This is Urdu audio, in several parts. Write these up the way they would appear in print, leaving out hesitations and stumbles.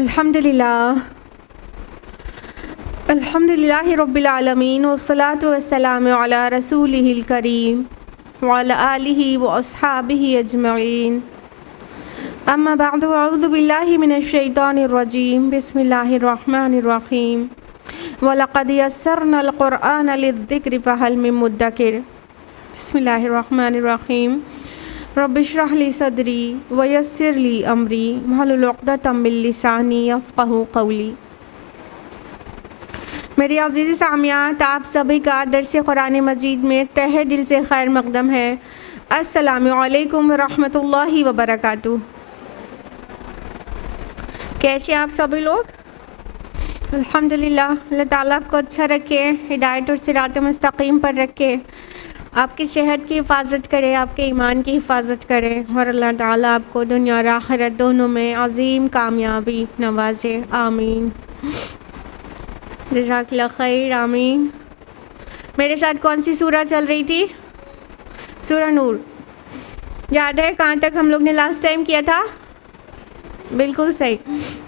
الحمدللہ رب العالمین والصلاة والسلام علی رسولہ الکریم وعلی آلہ واصحابہ اجمعین اما بعد اعوذ باللہ من الشیطان الرجیم بسم اللہ الرحمن الرحیم وَلَقَدْ يَسَّرْنَا الْقُرْآنَ لِلذِّكْرِ فَهَلْ مِن مُدَّكِرٍ بسم اللہ الرحمن الرحیم رب اشرح لی صدری ویسر لی امری واحلل عقدۃ من لسانی یفقہوا قولی۔ میری عزیز سامعات، آپ سبھی کا درس قرآن مجید میں تہہ دل سے خیر مقدم ہے۔ السلام علیکم ورحمۃ اللہ وبرکاتہ۔ کیسے آپ سبھی لوگ؟ الحمدللہ، اللہ تعالیٰ آپ کو اچھا رکھے، ہدایت اور صراط مستقیم پر رکھے، آپ کی صحت کی حفاظت کرے، آپ کے ایمان کی حفاظت کرے، اور اللہ تعالیٰ آپ کو دنیا اور آخرت دونوں میں عظیم کامیابی نوازے، آمین۔ جزاک اللہ خیر، آمین۔ میرے ساتھ کون سی سورہ چل رہی تھی؟ سورہ نور۔ یاد ہے کہاں تک ہم لوگ نے لاسٹ ٹائم کیا تھا؟ بالکل صحیح،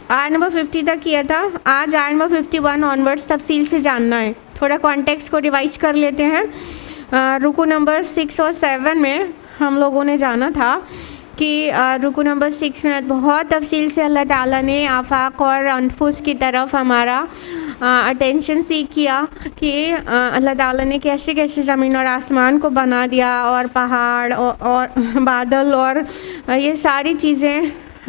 آیت نمبر 50 تک کیا تھا۔ آج آیت نمبر 51 آنورڈس تفصیل سے جاننا ہے۔ تھوڑا کانٹیکسٹ کو ریوائز کر لیتے ہیں۔ رکو نمبر 6 اور 7 میں ہم لوگوں نے جانا تھا کہ رکو نمبر 6 میں بہت تفصیل سے اللہ تعالیٰ نے آفاق اور انفس کی طرف ہمارا اٹینشن سیکھ کیا کہ اللہ تعالیٰ نے کیسے کیسے زمین اور آسمان کو بنا دیا، اور پہاڑ اور بادل، اور یہ ساری چیزیں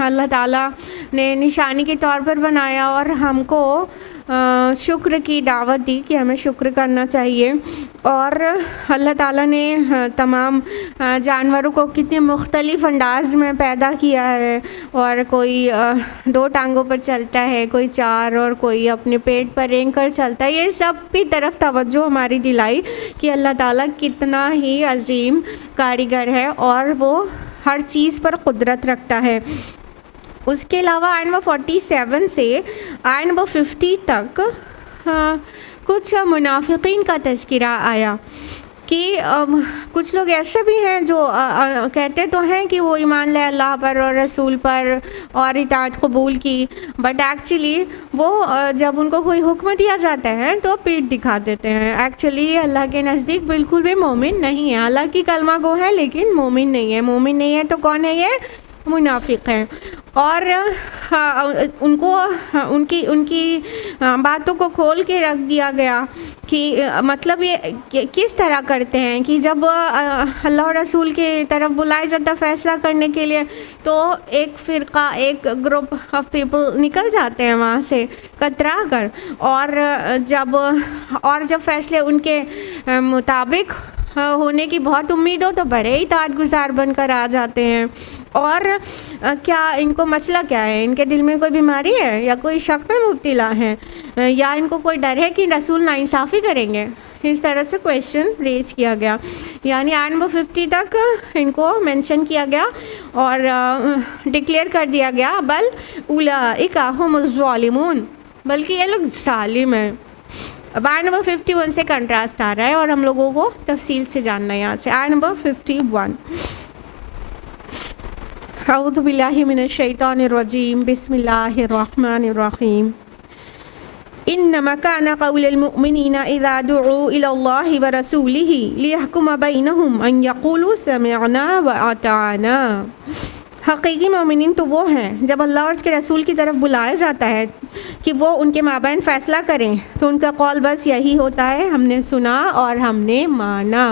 اللہ تعالیٰ نے نشانی کے طور پر بنایا، اور ہم کو شکر کی دعوت دی کہ ہمیں شکر کرنا چاہیے۔ اور اللہ تعالیٰ نے تمام جانوروں کو کتنے مختلف انداز میں پیدا کیا ہے، اور کوئی 2 ٹانگوں پر چلتا ہے، کوئی 4، اور کوئی اپنے پیٹ پر رینگ کر چلتا ہے۔ یہ سب کی طرف توجہ ہماری دلائی کہ اللہ تعالیٰ کتنا ہی عظیم کاریگر ہے، اور وہ ہر چیز پر قدرت رکھتا ہے۔ اس کے علاوہ آیت نمبر 47 سے آیت نمبر 50 تک کچھ منافقین کا تذکرہ آیا کہ کچھ لوگ ایسے بھی ہیں جو کہتے تو ہیں کہ وہ ایمان لے اللہ پر اور رسول پر اور اطاعت قبول کی، بٹ ایکچولی وہ جب ان کو کوئی حکم دیا جاتا ہے تو پیٹھ دکھا دیتے ہیں۔ ایکچولی اللہ کے نزدیک بالکل بھی مومن نہیں ہے، اللہ کی کلمہ گو ہے لیکن مومن نہیں ہے۔ مومن نہیں ہے تو کون ہے؟ یہ منافق ہیں۔ اور ان کو ان کی باتوں کو کھول کے رکھ دیا گیا کہ مطلب یہ کس طرح کرتے ہیں کہ جب اللہ اور رسول کی طرف بلایا جاتا فیصلہ کرنے کے لیے تو ایک فرقہ، ایک گروپ آف پیپل نکل جاتے ہیں وہاں سے کترا کر، اور جب فیصلے ان کے مطابق ہونے کی بہت امید ہو تو بڑے اطاعت گزار بن کر آ جاتے ہیں۔ اور کیا ان کو مسئلہ کیا ہے؟ ان کے دل میں کوئی بیماری ہے، یا کوئی شک میں مبتلا ہے، یا ان کو کوئی ڈر ہے کہ رسول ناانصافی کریں گے؟ اس طرح سے کویشچن ریز کیا گیا، یعنی آیت نمبر 50 تک ان کو مینشن کیا گیا اور ڈکلیئر کر دیا گیا بل اولئک هم الظالمون، بلکہ یہ لوگ ظالم ہیں۔ اب آیت نمبر 51 سے کنٹراسٹ آ رہا ہے اور ہم لوگوں کو تفصیل سے جاننا ہے یہاں سے۔ آیت نمبر 51، اعوذ باللہ من الشیطان الرجیم بسم اللہ الرحمن الرحیم۔ انما كان قول المؤمنین اذا دعوا الى اللہ ورسولہ لیحکم بینہم ان یقولوا سمعنا واطعنا۔ حقیقی مومنین تو وہ ہیں جب اللہ اور اس کے رسول کی طرف بلایا جاتا ہے کہ وہ ان کے مابین فیصلہ کریں تو ان کا قول بس یہی ہوتا ہے، ہم نے سنا اور ہم نے مانا۔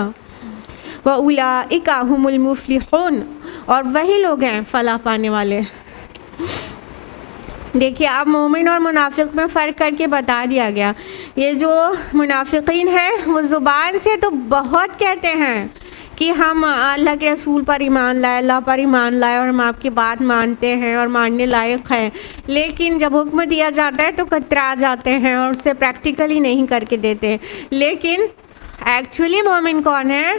وَأُولَئِكَ هُمُ الْمُفْلِحُونَ، اور وہی لوگ ہیں فلاح پانے والے۔ دیکھیے، آپ مومن اور منافق میں فرق کر کے بتا دیا گیا۔ یہ جو منافقین ہیں وہ زبان سے تو بہت کہتے ہیں کہ ہم اللہ کے رسول پر ایمان لائے، اللہ پر ایمان لائے، اور ہم آپ کی بات مانتے ہیں اور ماننے لائق ہیں، لیکن جب حکم دیا جاتا ہے تو کترا جاتے ہیں اور اسے پریکٹیکلی نہیں کر کے دیتے۔ لیکن ایکچولی مومن کون ہے؟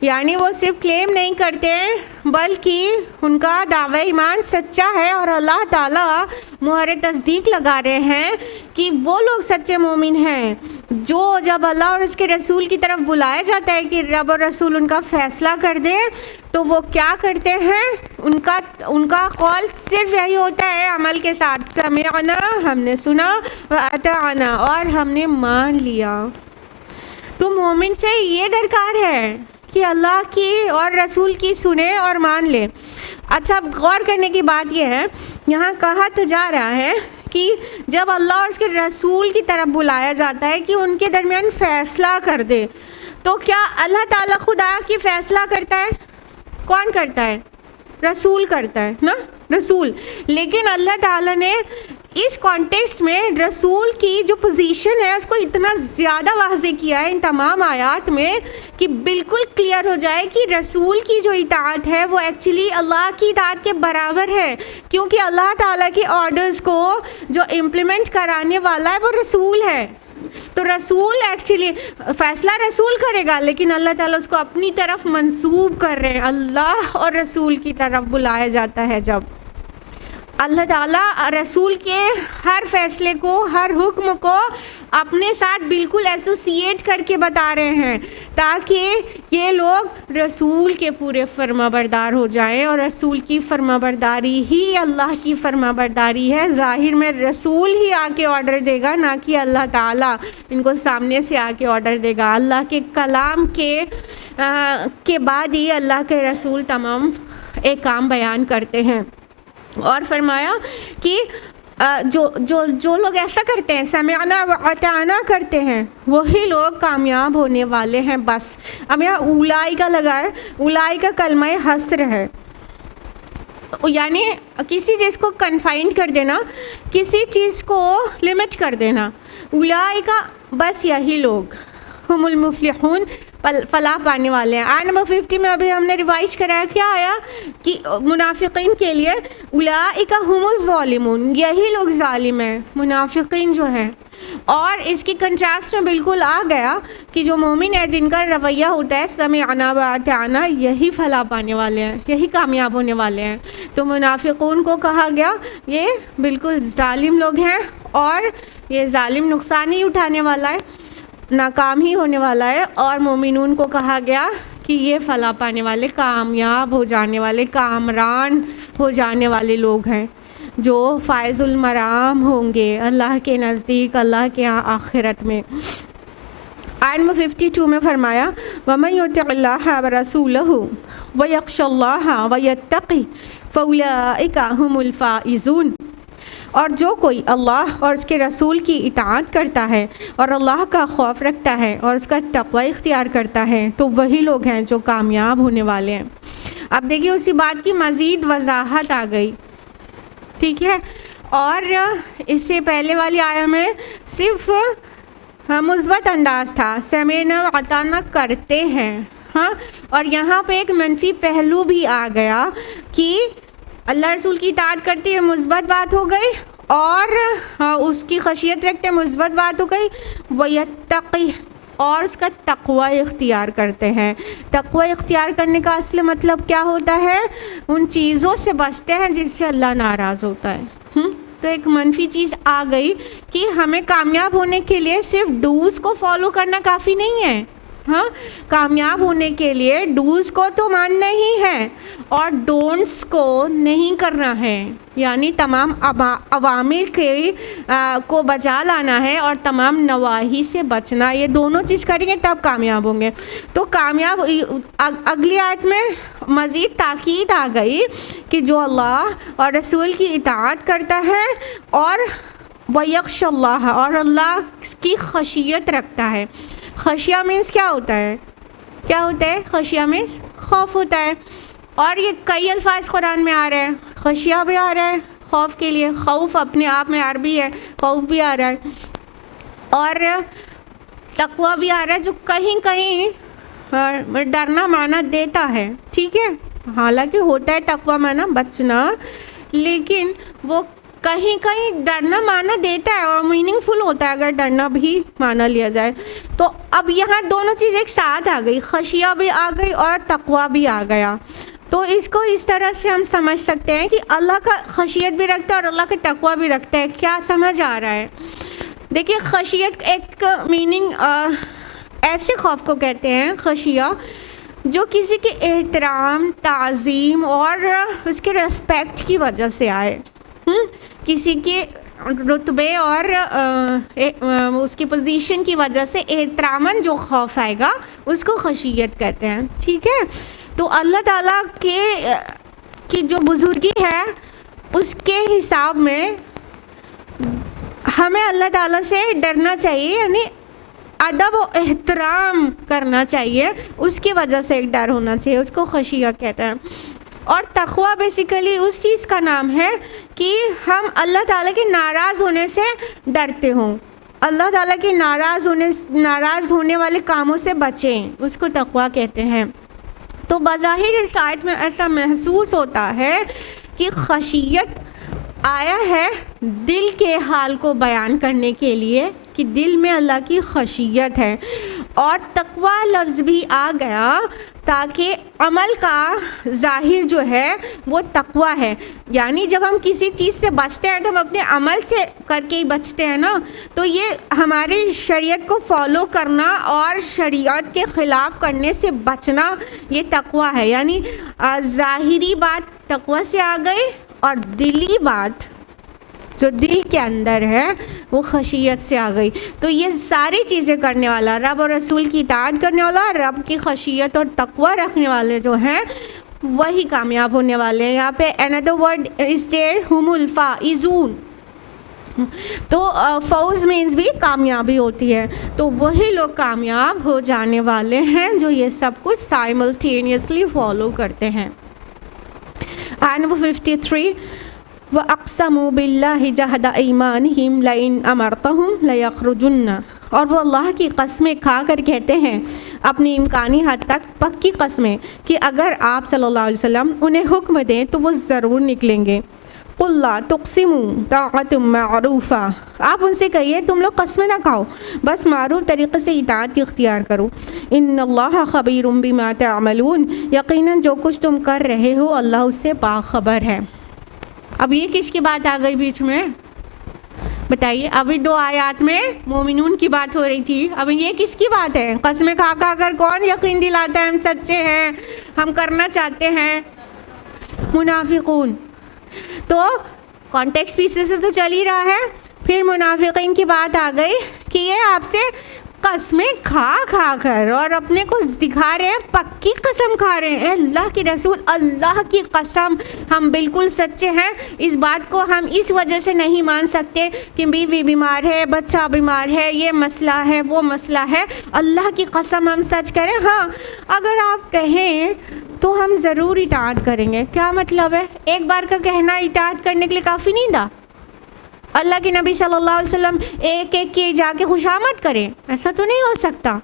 یعنی وہ صرف کلیم نہیں کرتے ہیں بلکہ ان کا دعوی ایمان سچا ہے، اور اللہ تعالیٰ مہر تصدیق لگا رہے ہیں کہ وہ لوگ سچے مومن ہیں جو جب اللہ اور اس کے رسول کی طرف بلایا جاتا ہے کہ رب اور رسول ان کا فیصلہ کر دے تو وہ کیا کرتے ہیں، ان کا قول صرف یہی ہوتا ہے عمل کے ساتھ، سمعنا، ہم نے سنا، واطعنا، اور ہم نے مان لیا۔ تو مومن سے یہ درکار ہے کہ اللہ کی اور رسول کی سنے اور مان لے۔ اچھا، اب غور کرنے کی بات یہ ہے، یہاں کہا تو جا رہا ہے کہ جب اللہ اور اس کے رسول کی طرف بلایا جاتا ہے کہ ان کے درمیان فیصلہ کر دے، تو کیا اللہ تعالیٰ خدا کی فیصلہ کرتا ہے؟ کون کرتا ہے؟ رسول کرتا ہے نا، رسول۔ لیکن اللہ تعالیٰ نے اس کانٹیکسٹ میں رسول کی جو پوزیشن ہے اس کو اتنا زیادہ واضح کیا ہے ان تمام آیات میں کہ بالکل کلیئر ہو جائے کہ رسول کی جو اطاعت ہے وہ ایکچولی اللہ کی اطاعت کے برابر ہے، کیونکہ اللہ تعالیٰ کے آرڈرز کو جو امپلیمنٹ کرانے والا ہے وہ رسول ہے۔ تو رسول ایکچولی فیصلہ رسول کرے گا، لیکن اللہ تعالیٰ اس کو اپنی طرف منسوب کر رہے ہیں۔ اللہ اور رسول کی طرف بلایا جاتا ہے جب اللہ تعالیٰ رسول کے ہر فیصلے کو، ہر حکم کو اپنے ساتھ بالکل ایسوسیٹ کر کے بتا رہے ہیں تاکہ یہ لوگ رسول کے پورے فرما بردار ہو جائیں، اور رسول کی فرما برداری ہی اللہ کی فرما برداری ہے۔ ظاہر میں رسول ہی آ کے آرڈر دے گا، نہ کہ اللہ تعالیٰ ان کو سامنے سے آ کے آرڈر دے گا۔ اللہ کے کلام کے بعد ہی اللہ کے رسول تمام ایک کام بیان کرتے ہیں۔ اور فرمایا کہ جو لوگ ایسا کرتے ہیں، سمعنا واطعنا کرتے ہیں، وہی لوگ کامیاب ہونے والے ہیں۔ بس اب یہاں اولائی کا لگا ہے، اولائی کا کلمہ حصر ہے، یعنی کسی چیز کو کنفائنڈ کر دینا، کسی چیز کو لمٹ کر دینا۔ اولائی کا بس یہی لوگ ہم المفلحون، فلاح پانے والے ہیں۔ آیت نمبر 50 میں ابھی ہم نے ریوائز کرایا، کیا آیا کہ منافقین کے لیے اولئک هم الظالمون، یہی لوگ ظالم ہیں، منافقین جو ہیں۔ اور اس کی کنٹراسٹ میں بالکل آ گیا کہ جو مومن ہے جن کا رویہ ہوتا ہے سمعنا واطعنا، یہی فلاح پانے والے ہیں، یہی کامیاب ہونے والے ہیں۔ تو منافقون کو کہا گیا یہ بالکل ظالم لوگ ہیں، اور یہ ظالم نقصان ہی اٹھانے والا ہے، ناکام ہی ہونے والا ہے۔ اور مومنون کو کہا گیا کہ یہ فلاح پانے والے، کامیاب ہو جانے والے، کامران ہو جانے والے لوگ ہیں، جو فائز المرام ہوں گے اللہ کے نزدیک، اللہ کے آخرت میں۔ آیت نمبر 52 میں فرمایا وَمَن يُطِعِ اللَّهَ وَرَسُولَهُ وَيَخْشَ اللَّهَ وَيَتَّقِهْ فَأُولَٰئِكَ هُمُ الْفَائِزُونَ، اور جو کوئی اللہ اور اس کے رسول کی اطاعت کرتا ہے اور اللہ کا خوف رکھتا ہے اور اس کا تقوی اختیار کرتا ہے تو وہی لوگ ہیں جو کامیاب ہونے والے ہیں۔ اب دیکھیے اسی بات کی مزید وضاحت آ گئی، ٹھیک ہے۔ اور اس سے پہلے والی آیت میں صرف مثبت انداز تھا، سمعنا واطعنا کرتے ہیں، ہاں، اور یہاں پہ ایک منفی پہلو بھی آ گیا کہ اللہ رسول کی اطاعت کرتے ہیں، مثبت بات ہو گئی، اور اس کی خشیت رکھتے ہیں، مثبت بات ہو گئی، وَيَتَّقِي، اور اس کا تقوی اختیار کرتے ہیں۔ تقوی اختیار کرنے کا اصل مطلب کیا ہوتا ہے؟ ان چیزوں سے بچتے ہیں جس سے اللہ ناراض ہوتا ہے۔ تو ایک منفی چیز آ گئی کہ ہمیں کامیاب ہونے کے لیے صرف ڈوز کو فالو کرنا کافی نہیں ہے، ہاں، کامیاب ہونے کے لیے ڈوز کو تو ماننا ہی ہے اور ڈونٹس کو نہیں کرنا ہے، یعنی تمام اوامر کے کو بجا لانا ہے اور تمام نواہی سے بچنا، یہ دونوں چیز کریں گے تب کامیاب ہوں گے۔ تو کامیاب اگلی آیت میں مزید تاکید آ گئی کہ جو اللہ اور رسول کی اطاعت کرتا ہے اور وَيَخْشَ اللَّهَ، اور اللہ کی خشیت رکھتا ہے۔ خشیہ مینس کیا ہوتا ہے؟ کیا ہوتا ہے؟ خشیہ مینس خوف ہوتا ہے، اور یہ کئی الفاظ قرآن میں آ رہے ہیں، خشیہ بھی آ رہا ہے خوف کے لیے، خوف اپنے آپ میں عربی ہے، خوف بھی آ رہا ہے، اور تقوی بھی آ رہا ہے جو کہیں کہیں ڈرنا معنی دیتا ہے، ٹھیک ہے، حالانکہ ہوتا ہے تقوی معنی بچنا، لیکن وہ کہیں کہیں ڈرنا معنی دیتا ہے اور میننگ فل ہوتا ہے اگر ڈرنا بھی معنی لیا جائے. تو اب یہاں دونوں چیز ایک ساتھ آ گئی, خشیہ بھی آ گئی اور تقویٰ بھی آ گیا. تو اس کو اس طرح سے ہم سمجھ سکتے ہیں کہ اللہ کا خشیت بھی رکھتا ہے اور اللہ کا تقویٰ بھی رکھتا ہے. کیا سمجھ آ رہا ہے؟ دیکھیے خشیت ایک میننگ ایسے خوف کو کہتے ہیں, خشیہ, جو کسی کے احترام, تعظیم اور اس کے ریسپیکٹ کی وجہ سے آئے. کسی کے رتبے اور اس کی پوزیشن کی وجہ سے احتراماً جو خوف آئے گا اس کو خشیت کہتے ہیں. ٹھیک ہے, تو اللہ تعالیٰ کی جو بزرگی ہے اس کے حساب میں ہمیں اللہ تعالیٰ سے ڈرنا چاہیے, یعنی ادب و احترام کرنا چاہیے, اس کی وجہ سے ایک ڈر ہونا چاہیے, اس کو خشیہ کہتے ہیں. اور تقویٰ بیسیکلی اس چیز کا نام ہے کہ ہم اللہ تعالیٰ کے ناراض ہونے سے ڈرتے ہوں, اللہ تعالیٰ کے ناراض ہونے والے کاموں سے بچیں, اس کو تقویٰ کہتے ہیں. تو بظاہر اس آیت میں ایسا محسوس ہوتا ہے کہ خشیت آیا ہے دل کے حال کو بیان کرنے کے لیے کہ دل میں اللہ کی خشیت ہے, اور تقویٰ لفظ بھی آ گیا تاکہ عمل کا ظاہر جو ہے وہ تقویٰ ہے. یعنی جب ہم کسی چیز سے بچتے ہیں تو ہم اپنے عمل سے کر کے ہی بچتے ہیں نا, تو یہ ہماری شریعت کو فالو کرنا اور شریعت کے خلاف کرنے سے بچنا یہ تقویٰ ہے. یعنی ظاہری بات تقویٰ سے آ گئی اور دلی بات جو دل کے اندر ہے وہ خشیت سے آ گئی. تو یہ ساری چیزیں کرنے والا, رب اور رسول کی اطاعت کرنے والا, رب کی خشیت اور تقویٰ رکھنے والے جو ہیں وہی کامیاب ہونے والے ہیں. یہاں پہ another word is there, ہم الفائزون. تو فوز مینز بھی کامیابی ہوتی ہے, تو وہی لوگ کامیاب ہو جانے والے ہیں جو یہ سب کچھ سائملٹینیسلی فالو کرتے ہیں. آیت نمبر 53, وَأَقْسَمُوا بِاللَّهِ جَهْدَ أَيْمَانِهِمْ لَئِنْ أَمَرْتَهُمْ لَيَخْرُجُنَّ. اور وہ اللہ کی قسمیں کھا کر کہتے ہیں اپنی امکانی حد تک پکی قسمیں کہ اگر آپ صلی اللہ علیہ وسلم انہیں حکم دیں تو وہ ضرور نکلیں گے. قُلْ لَا تُقْسِمُوا طَاعَةٌ مَعْرُوفَةٌ. آپ ان سے کہیے تم لوگ قسمیں نہ کھاؤ, بس معروف طریقے سے اطاعت اختیار کرو. ان اللہ خبیر بما تعملون. یقیناً جو کچھ تم کر رہے ہو اللہ اس سے باخبر ہے. اب یہ کس کی بات آ گئی بیچ میں بتائیے؟ ابھی 2 آیات میں مومنون کی بات ہو رہی تھی, اب یہ کس کی بات ہے؟ قسمیں کھا کھا کر کون یقین دلاتا ہے ہم سچے ہیں, ہم کرنا چاہتے ہیں؟ منافقون. تو کانٹیکسٹ پیچھے سے تو چل ہی رہا ہے, پھر منافقین کی بات آ گئی کہ یہ آپ سے قسمیں کھا کھا کر اور اپنے کو دکھا رہے ہیں پکی قسم کھا رہے ہیں. اللہ کے رسول, اللہ کی قسم ہم بالکل سچے ہیں, اس بات کو ہم اس وجہ سے نہیں مان سکتے کہ بیوی بیمار ہے, بچہ بیمار ہے, یہ مسئلہ ہے, وہ مسئلہ ہے, اللہ کی قسم ہم سچ کریں. ہاں اگر آپ کہیں تو ہم ضرور اطاعت کریں گے. کیا مطلب ہے؟ ایک بار کا کہنا اطاعت کرنے کے لیے کافی نہیں تھا؟ اللہ کے نبی صلی اللہ علیہ وسلم ایک ایک کے جا کے خوشامد کریں, ایسا تو نہیں ہو سکتا.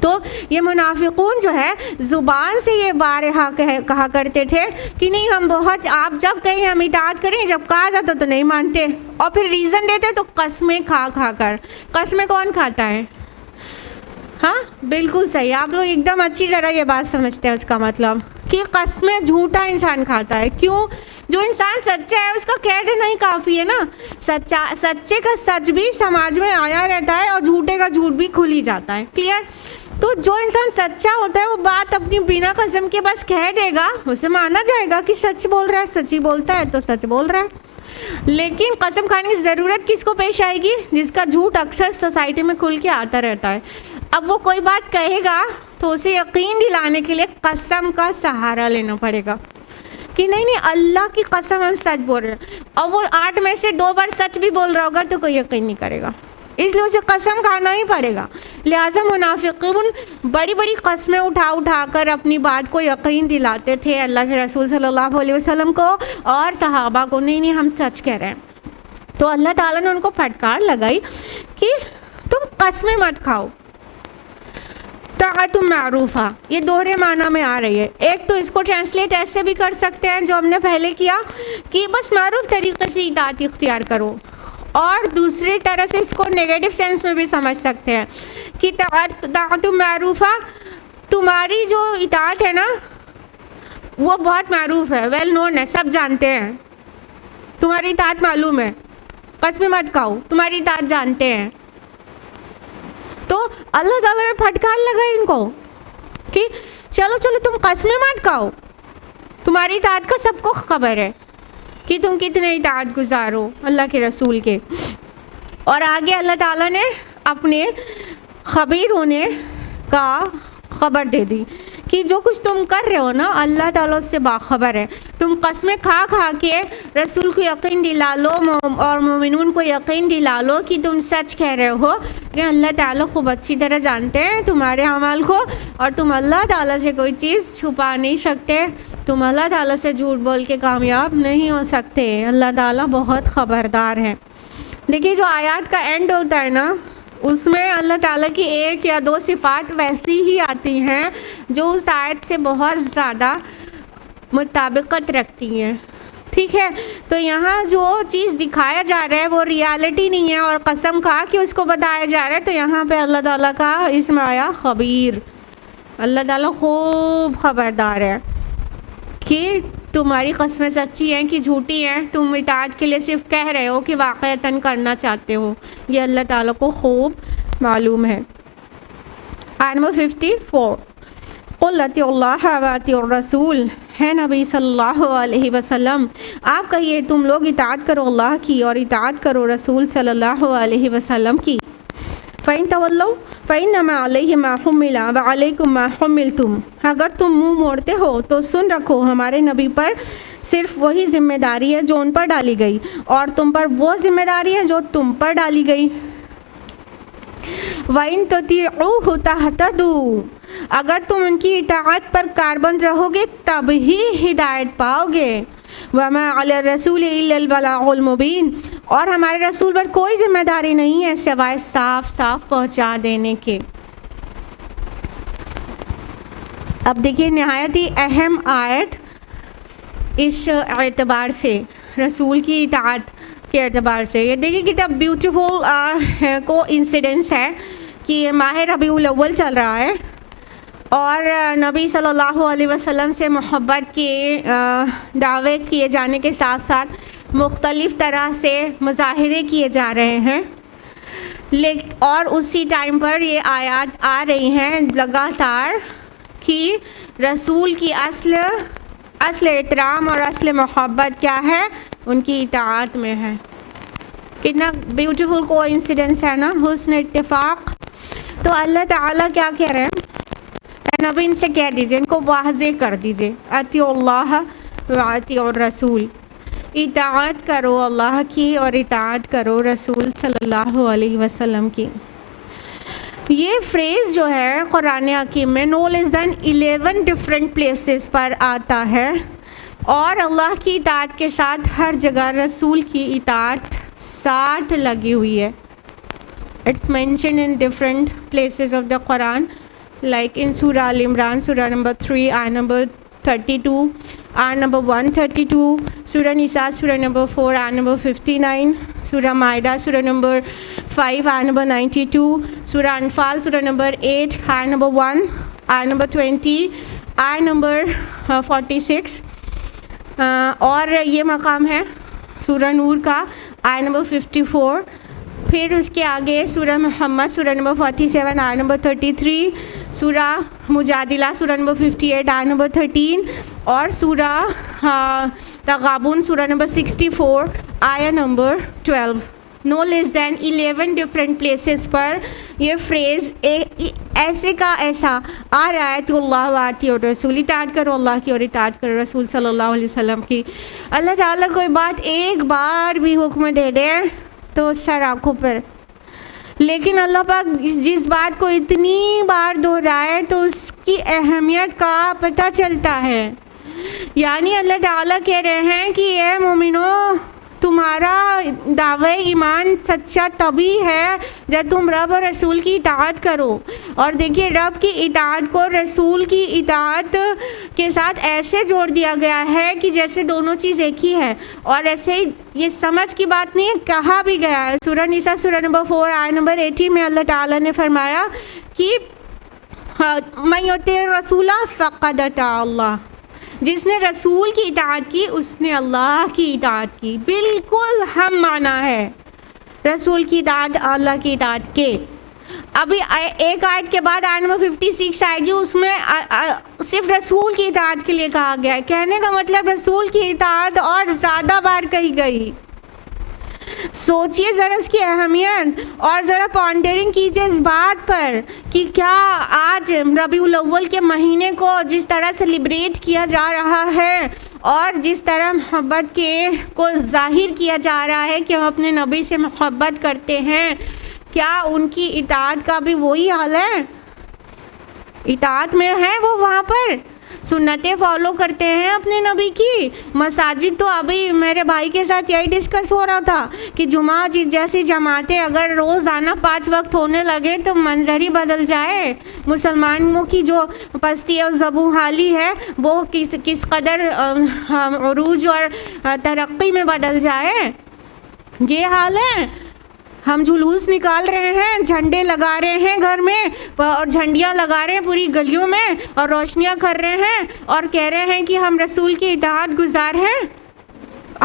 تو یہ منافقون جو ہے زبان سے یہ بارہا کہا کرتے تھے کہ نہیں ہم بہت, آپ جب کہیں ہم اطاعت کریں, جب کہا جاتا تو نہیں مانتے, اور پھر ریزن دیتے تو قسمیں کھا کھا کر. قسمیں کون کھاتا ہے؟ ہاں بالکل صحیح, آپ لوگ ایک دم اچھی طرح یہ بات سمجھتے ہیں. اس کا مطلب کہ قسمیں جھوٹا انسان کھاتا ہے. کیوں؟ جو انسان سچا ہے اس کا کہہ دینا ہی کافی ہے نا. سچے کا سچ بھی سماج میں آیا رہتا ہے اور جھوٹے کا جھوٹ بھی کھل ہی جاتا ہے. کلیئر؟ تو جو انسان سچا ہوتا ہے وہ بات اپنی بنا قسم کے بس کہہ دے گا, اسے مانا جائے گا کہ سچ بول رہا ہے, سچی بولتا ہے تو سچ بول رہا ہے. لیکن قسم کھانے کی ضرورت کس کو پیش آئے گی؟ جس کا جھوٹ اکثر سوسائٹی میں کھل کے آتا رہتا ہے. اب وہ کوئی بات کہے گا تو اسے یقین دلانے کے لیے قسم کا سہارا لینا پڑے گا کہ نہیں اللہ کی قسم ہم سچ بول رہے ہیں. اور وہ 8 میں سے 2 بار سچ بھی بول رہا ہوگا تو کوئی یقین نہیں کرے گا, اس لیے اسے قسم کھانا ہی پڑے گا. لہٰذا منافقون بڑی بڑی قسمیں اٹھا کر اپنی بات کو یقین دلاتے تھے اللہ کے رسول صلی اللہ علیہ وسلم کو اور صحابہ کو, نہیں ہم سچ کہہ رہے ہیں. تو اللہ تعالیٰ نے ان کو پھٹکار لگائی کہ تم قسمیں مت کھاؤ. طاعت معروفہ یہ دوہرے معنی میں آ رہی ہے. ایک تو اس کو ٹرانسلیٹ ایسے بھی کر سکتے ہیں جو ہم نے پہلے کیا کہ بس معروف طریقے سے اطاعت اختیار کرو, اور دوسری طرح سے اس کو نیگیٹو سینس میں بھی سمجھ سکتے ہیں کہ طاعت معروفہ تمہاری جو اطاعت ہے نا وہ بہت معروف ہے, ویل نون ہے, سب جانتے ہیں, تمہاری اطاعت معلوم ہے, قسم مت کھاؤ, تمہاری اطاعت جانتے ہیں. تو اللہ تعالیٰ نے پھٹکار لگائی ان کو کہ چلو چلو تم قسمیں مت کھاؤ, تمہاری اطاعت کا سب کو خبر ہے کہ تم کتنے اطاعت گزار ہو اللہ کے رسول کے. اور آگے اللہ تعالیٰ نے اپنے خبیر ہونے کا خبر دے دی کہ جو کچھ تم کر رہے ہو نا اللہ تعالیٰ اس سے باخبر ہے. تم قسمیں کھا کھا کے رسول کو یقین دلا لو اور مومنون کو یقین دلا لو کہ تم سچ کہہ رہے ہو کہ اللہ تعالیٰ خوب اچھی طرح جانتے ہیں تمہارے اعمال کو, اور تم اللہ تعالیٰ سے کوئی چیز چھپا نہیں سکتے, تم اللہ تعالیٰ سے جھوٹ بول کے کامیاب نہیں ہو سکتے, اللہ تعالیٰ بہت خبردار ہے. دیکھیے جو آیات کا اینڈ ہوتا ہے نا اس میں اللہ تعالیٰ کی ایک یا دو صفات ویسی ہی آتی ہیں جو اس آیت سے بہت زیادہ مطابقت رکھتی ہیں. ٹھیک ہے, تو یہاں جو چیز دکھایا جا رہا ہے وہ ریالٹی نہیں ہے اور قسم کھا کے اس کو بتایا جا رہا ہے, تو یہاں پہ اللہ تعالیٰ کا اسم آیا خبیر. اللہ تعالیٰ خوب خبردار ہے کہ تمہاری قسمیں سچی ہیں کہ جھوٹی ہیں, تم اطاعت کے لیے صرف کہہ رہے ہو کہ واقعتاً کرنا چاہتے ہو, یہ اللہ تعالیٰ کو خوب معلوم ہے. آیت نمبر 54 قُلْ اطیعوا اللَّهَ وَاطِیعُوا الرَّسُولَ, ہے نبی صلی اللہ علیہ وسلم آپ کہیے تم لوگ اطاعت کرو اللہ کی اور اطاعت کرو رسول صلی اللہ علیہ وسلم کی. فَإِن تَوَلَّوْا فَإِنَّمَا عَلَيْهِ مَا حُمِّلَ وَعَلَيْكُمْ مَا حُمِّلْتُمْ, اگر تم منہ موڑتے ہو تو سن رکھو ہمارے نبی پر صرف وہی ذمہ داری ہے جو ان پر ڈالی گئی اور تم پر وہ ذمہ داری ہے جو تم پر ڈالی گئی. وَإِن تُطِيعُوهُ تَهْتَدُوا, اگر تم ان کی اطاعت پر کاربند رہو گے تب ہی ہدایت پاؤ گے. وَمَا عَلَى الرَّسُولِ إِلَّا الْبَلَاغُ الْمُبِينُ, اور ہمارے رسول پر کوئی ذمہ داری نہیں ہے سوائے صاف صاف پہنچا دینے کے. اب دیکھیے نہایت ہی اہم آیت اس اعتبار سے, رسول کی اطاعت کے اعتبار سے. یہ دیکھیے کتنا بیوٹیفل کو انسیڈنس ہے کہ ماہ ربیع الاول چل رہا ہے اور نبی صلی اللہ علیہ وسلم سے محبت کے دعوے کیے جانے کے ساتھ ساتھ مختلف طرح سے مظاہرے کیے جا رہے ہیں, اور اسی ٹائم پر یہ آیات آ رہی ہیں لگاتار کہ رسول کی اصل احترام اور اصل محبت کیا ہے, ان کی اطاعت میں ہے. کتنا بیوٹیفل کو انسیڈنس ہے نا, حسن اتفاق. تو اللہ تعالیٰ کیا کہہ رہے ہیں, اے نبی ان سے کہہ دیجئے, ان کو واضح کر دیجئے, اطیعوا اللہ واطیعوا الرسول, اطاعت کرو اللہ کی اور اطاعت کرو رسول صلی اللہ علیہ وسلم کی. یہ فریز جو ہے قرآن حکیم میں نو لیس دین 11 ڈفرینٹ پلیسز پر آتا ہے, اور اللہ کی اطاعت کے ساتھ ہر جگہ رسول کی اطاعت ساتھ لگی ہوئی ہے. It's mention in different places of the Quran, like in Surah Al Imran سورہ نمبر 3 آیت نمبر 32, آیت نمبر 132, سورہ نساء سورہ نمبر 4 آیت نمبر 59, سورہ مائدہ سورہ نمبر 5 آیت نمبر 92, سورہ انفال سورہ نمبر 8 آیت نمبر 1, آیت نمبر 20, آیت نمبر 46, اور یہ مقام ہے سورہ نور کا آیت نمبر 54. پھر اس کے آگے سورہ محمد سورہ نمبر 47 آیت نمبر 33, سورہ مجادلہ سورہ نمبر 58 آیت نمبر 13, اور سورہ تغابن سورہ نمبر 64 آیت نمبر 12. نو لیس دین 11 ڈفرینٹ پلیسز پر یہ فریز ایسے کا ایسا آ رہا ہے, تو اللہ واطیع الرسول, اطاعت کرو اللہ کی اور اطاعت کرو رسول صلی اللہ علیہ وسلم کی. اللہ تعالیٰ کوئی بات ایک بار بھی حکم دے دے تو سر آنکھوں پر, لیکن اللہ پاک جس بات کو اتنی بار دہرائے تو اس کی اہمیت کا پتہ چلتا ہے. یعنی اللہ تعالیٰ کہہ رہے ہیں کہ اے مومنو, تمہارا دعوی ایمان سچا تبھی ہے جب تم رب اور رسول کی اطاعت کرو. اور دیکھیے رب کی اطاعت کو رسول کی اطاعت کے ساتھ ایسے جوڑ دیا گیا ہے کہ جیسے دونوں چیز ایک ہی ہے. اور ایسے ہی یہ سمجھ کی بات نہیں ہے, کہا بھی گیا ہے سورہ نساء سورہ نمبر 4 آیت نمبر 80 میں اللہ تعالیٰ نے فرمایا کہ من یطیع الرسول فقد اطاع اللہ, جس نے رسول کی اطاعت کی اس نے اللہ کی اطاعت کی. بالکل ہم معنی ہے رسول کی اطاعت اللہ کی اطاعت کے. ابھی ایک آیت کے بعد آیت نمبر 56 آئے گی, اس میں صرف رسول کی اطاعت کے لیے کہا گیا ہے. کہنے کا مطلب رسول کی اطاعت اور زیادہ بار کہی گئی. سوچئے ذرا اس کی اہمیت اور ذرا پونڈرنگ کیجئے اس بات پر کہ کیا آج ربیع الاول کے مہینے کو جس طرح سیلیبریٹ کیا جا رہا ہے اور جس طرح محبت کے کو ظاہر کیا جا رہا ہے کہ ہم اپنے نبی سے محبت کرتے ہیں, کیا ان کی اطاعت کا بھی وہی حال ہے؟ اطاعت میں ہے وہ وہاں پر سنتیں فالو کرتے ہیں اپنے نبی کی. مساجد تو ابھی میرے بھائی کے ساتھ یہی ڈسکس ہو رہا تھا کہ جمعہ جیسی جماعتیں اگر روزانہ 5 وقت ہونے لگے تو منظر ہی بدل جائے. مسلمانوں کی جو پستی اور زبوں حالی ہے وہ کس قدر عروج اور ترقی میں بدل جائے. یہ حال ہے. ہم جلوس نکال رہے ہیں, جھنڈے لگا رہے ہیں گھر میں اور جھنڈیاں لگا رہے ہیں پوری گلیوں میں اور روشنیاں کر رہے ہیں اور کہہ رہے ہیں کہ ہم رسول کی اطاعت گزار ہیں,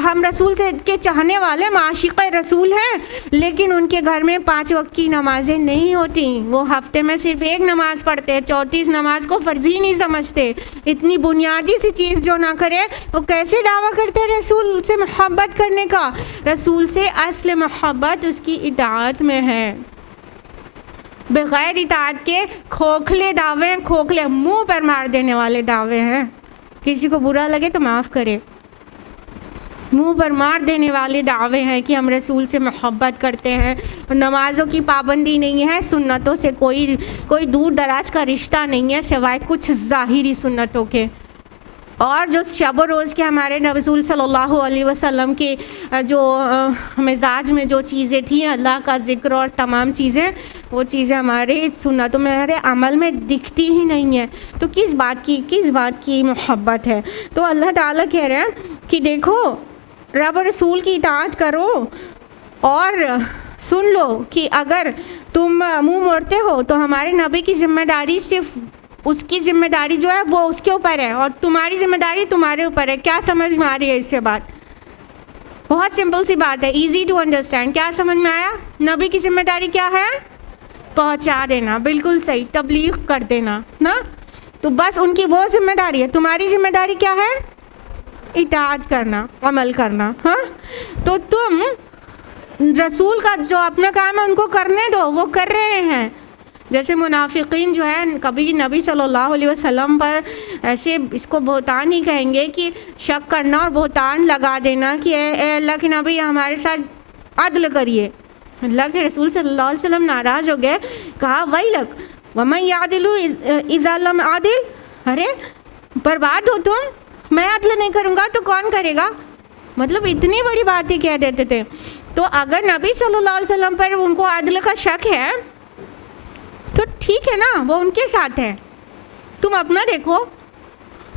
ہم رسول سے کے چاہنے والے معاشق رسول ہیں, لیکن ان کے گھر میں 5 وقت کی نمازیں نہیں ہوتی. وہ ہفتے میں صرف 1 نماز پڑھتے, 34 نماز کو فرض ہی نہیں سمجھتے. اتنی بنیادی سی چیز جو نہ کرے وہ کیسے دعویٰ کرتے ہیں رسول سے محبت کرنے کا؟ رسول سے اصل محبت اس کی اطاعت میں ہے. بغیر اطاعت کے کھوکھلے دعوے, کھوکھلے منہ پر مار دینے والے دعوے ہیں. کسی کو برا لگے تو معاف کرے, منہ پر مار دینے والے دعوے ہیں کہ ہم رسول سے محبت کرتے ہیں. نمازوں کی پابندی نہیں ہے, سنتوں سے کوئی دور دراز کا رشتہ نہیں ہے سوائے کچھ ظاہری سنتوں کے. اور جو شب و روز کے ہمارے رسول صلی اللہ علیہ وسلم کے جو مزاج میں جو چیزیں تھیں, اللہ کا ذکر اور تمام چیزیں, وہ چیزیں ہمارے سنتوں میں ہمارے عمل میں دکھتی ہی نہیں ہیں. تو کس بات کی محبت ہے؟ تو اللہ تعالیٰ کہہ رہے ہیں کہ دیکھو رب اور رسول کی اطاعت کرو اور سن لو کہ اگر تم منہ موڑتے ہو تو ہمارے نبی کی ذمہ داری صرف اس کی ذمہ داری جو ہے وہ اس کے اوپر ہے اور تمہاری ذمہ داری تمہارے اوپر ہے. کیا سمجھ میں آ رہی ہے اس سے بات؟ بہت سمپل سی بات ہے, ایزی ٹو انڈرسٹینڈ. کیا سمجھ میں آیا؟ نبی کی ذمہ داری کیا ہے؟ پہنچا دینا. بالکل صحیح, تبلیغ کر دینا نا. تو بس ان کی وہ ذمہ داری ہے. تمہاری ذمہ داری کیا ہے؟ اطاعت کرنا, عمل کرنا. ہاں, تو تم رسول کا جو اپنا کام ہے ان کو کرنے دو, وہ کر رہے ہیں. جیسے منافقین جو ہے کبھی نبی صلی اللہ علیہ وسلم پر ایسے اس کو بہتان ہی کہیں گے کہ شک کرنا اور بہتان لگا دینا کہ اے اللہ کے نبی ہمارے ساتھ عدل کریے. اللہ کے رسول صلی اللہ علیہ وسلم ناراض ہو گئے, کہا ویلک ومن یعدل اذا لم اعدل, ارے برباد ہو تم, میں عدل نہیں کروں گا تو کون کرے گا؟ مطلب اتنی بڑی باتیں کہہ دیتے تھے. تو اگر نبی صلی اللہ علیہ وسلم پر ان کو عدل کا شک ہے تو ٹھیک ہے نا, وہ ان کے ساتھ ہے. تم اپنا دیکھو,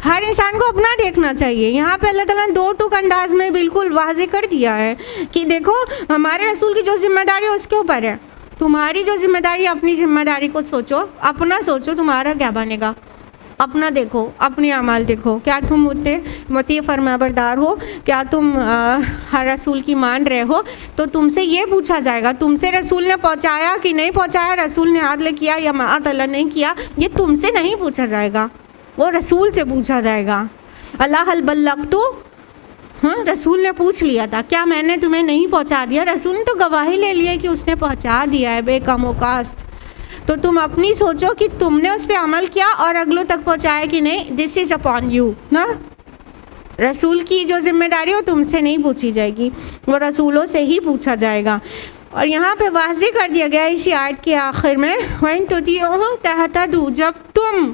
ہر انسان کو اپنا دیکھنا چاہیے. یہاں پہ اللہ تعالیٰ نے 2 ٹوک انداز میں بالکل واضح کر دیا ہے کہ دیکھو ہمارے رسول کی جو ذمہ داری ہے اس کے اوپر ہے. تمہاری جو ذمہ داری ہے اپنی ذمہ داری کو سوچو, اپنا سوچو تمہارا کیا بنے گا. اپنا دیکھو, اپنے اعمال دیکھو. کیا تم مطیع فرمانبردار ہو؟ کیا تم ہر رسول کی مان رہے ہو؟ تو تم سے یہ پوچھا جائے گا تم سے رسول نے پہنچایا کہ نہیں پہنچایا, رسول نے عدل کیا یا معاذ نہیں کیا. یہ تم سے نہیں پوچھا جائے گا, وہ رسول سے پوچھا جائے گا. اللہ حل بلغت, ہاں رسول نے پوچھ لیا تھا کیا میں نے تمہیں نہیں پہنچا دیا؟ رسول نے تو گواہی لے لی کہ اس نے پہنچا دیا ہے بے کم و کاست. تو تم اپنی سوچو کہ تم نے اس پہ عمل کیا اور اگلوں تک پہنچایا کہ نہیں. دس از اپون یو نا. رسول کی جو ذمہ داری ہو تم سے نہیں پوچھی جائے گی, وہ رسولوں سے ہی پوچھا جائے گا. اور یہاں پہ واضح کر دیا گیا اسی آیت کے آخر میں وَإِن تُطِيعُوهُ تَهْتَدُوا, جب تم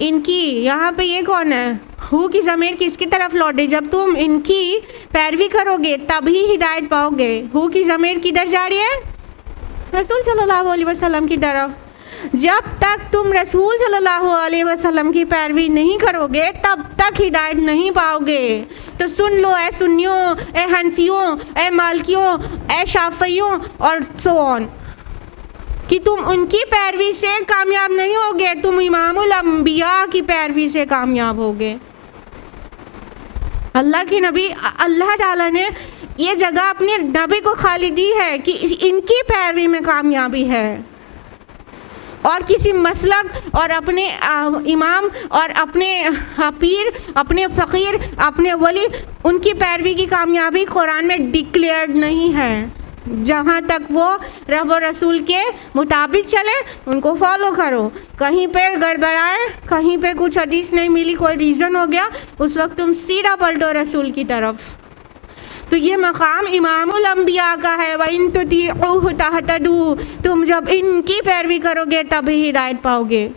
ان کی, یہاں پہ یہ کون ہے؟ ہو کی ضمیر کس کی طرف لوٹے؟ جب تم ان کی پیروی کرو گے تبھی ہدایت پاؤ گے. ہو کی ضمیر کدھر جا رہی ہے؟ رسول صلی اللہ علیہ وسلم کی طرف. جب تک تم رسول صلی اللہ علیہ وسلم کی پیروی نہیں کرو گے تب تک ہدایت نہیں پاؤ گے. تو سن لو اے سنیوں، اے حنفیوں، اے مالکیوں، اے شافعیوں اور سو آن، کہ تم ان کی پیروی سے کامیاب نہیں ہوگے، تم امام الانبیاء کی پیروی سے کامیاب ہوگے. اللہ کے نبی، اللہ تعالیٰ نے یہ جگہ اپنے نبی کو خالی دی ہے کہ ان کی پیروی میں کامیابی ہے، اور کسی مسلک اور اپنے امام اور اپنے پیر، اپنے فقیر، اپنے ولی، ان کی پیروی کی کامیابی قرآن میں ڈکلیئرڈ نہیں ہے. جہاں تک وہ رب و رسول کے مطابق چلے ان کو فالو کرو. کہیں پہ گڑبڑائے، کہیں پہ کچھ حدیث نہیں ملی، کوئی ریزن ہو گیا، اس وقت تم سیدھا پلٹو رسول کی طرف. تو یہ مقام امام الانبیاء کا ہے. وَإِن تُطِيعُوهُ تَهْتَدُوا، تم جب ان کی پیروی کرو گے تبھی ہدایت پاؤ گے.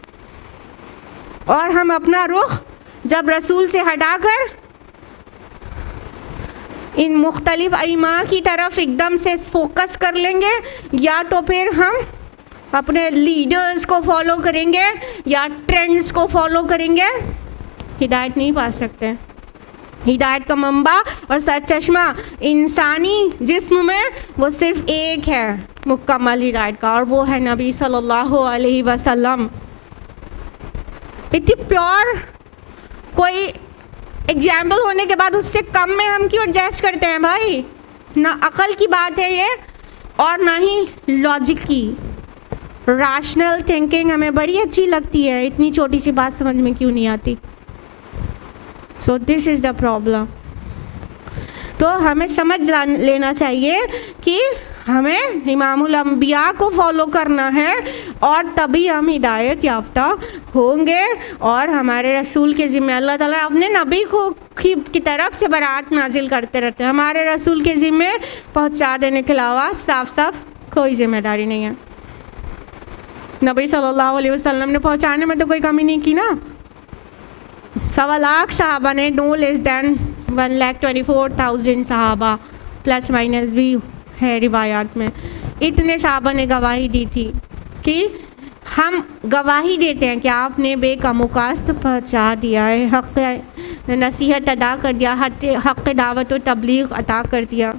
اور ہم اپنا رخ جب رسول سے ہٹا کر ان مختلف ائمہ کی طرف ایک دم سے فوکس کر لیں گے، یا تو پھر ہم اپنے لیڈرز کو فالو کریں گے یا ٹرینڈز کو فالو کریں گے، ہدایت نہیں پا سکتے. ہدایت کا منبع اور سرچشمہ انسانی جسم میں وہ صرف ایک ہے مکمل ہدایت کا، اور وہ ہے نبی صلی اللہ علیہ وسلم. اتنی پیور کوئی ایگزامپل ہونے کے بعد اس سے کم میں ہم کیوں ایڈجسٹ کرتے ہیں بھائی؟ نہ عقل کی بات ہے یہ اور نہ ہی لاجک کی. ریشنل تھنکنگ ہمیں بڑی اچھی لگتی ہے، اتنی چھوٹی سی بات سمجھ میں کیوں نہیں آتی؟ سو دس از دا پرابلم. تو ہمیں سمجھ لینا چاہیے کہ ہمیں امام الانبیاء کو فالو کرنا ہے اور تبھی ہم ہدایت یافتہ ہوں گے. اور ہمارے رسول کے ذمہ اللہ تعالیٰ اپنے نبی کو کی طرف سے برات نازل کرتے رہتے ہیں. ہمارے رسول کے ذمہ پہنچا دینے کے علاوہ صاف صاف کوئی ذمہ داری نہیں ہے. نبی صلی اللہ علیہ وسلم نے پہنچانے میں تو کوئی کمی نہیں کی نا. 1.25 لاکھ صحابہ نے، no less than 1,24,000 صحابہ پلس مائنس بھی ہے روایات میں، اتنے صحابہ نے گواہی دی تھی کہ ہم گواہی دیتے ہیں کہ آپ نے بے کم و کاست پہنچا دیا ہے، حق نصیحت ادا کر دیا، حق دعوت و تبلیغ عطا کر دیا.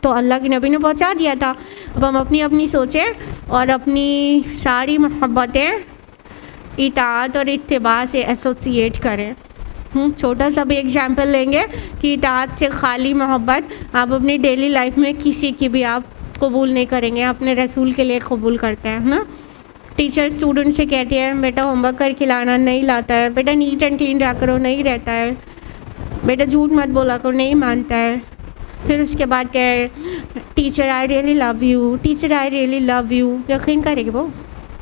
تو اللہ کے نبی نے پہنچا دیا تھا. اب ہم اپنی اپنی سوچیں اور اپنی ساری محبتیں اطاعت اور اتباع سے ایسوسیٹ کریں. چھوٹا سا بھی ایگزامپل لیں گے کہ اطاعت سے خالی محبت آپ اپنی ڈیلی لائف میں کسی کی بھی آپ قبول نہیں کریں گے، اپنے رسول کے لیے قبول کرتے ہیں نا. ٹیچر اسٹوڈنٹ سے کہتے ہیں بیٹا ہوم ورک کر کے لانا، نہیں لاتا ہے. بیٹا نیٹ اینڈ کلین رہا کرو، نہیں رہتا ہے. بیٹا جھوٹ مت بولا کرو، نہیں مانتا ہے. پھر اس کے بعد کہ teacher I really love you, teacher I really love you. یقین کرے گی وہ؟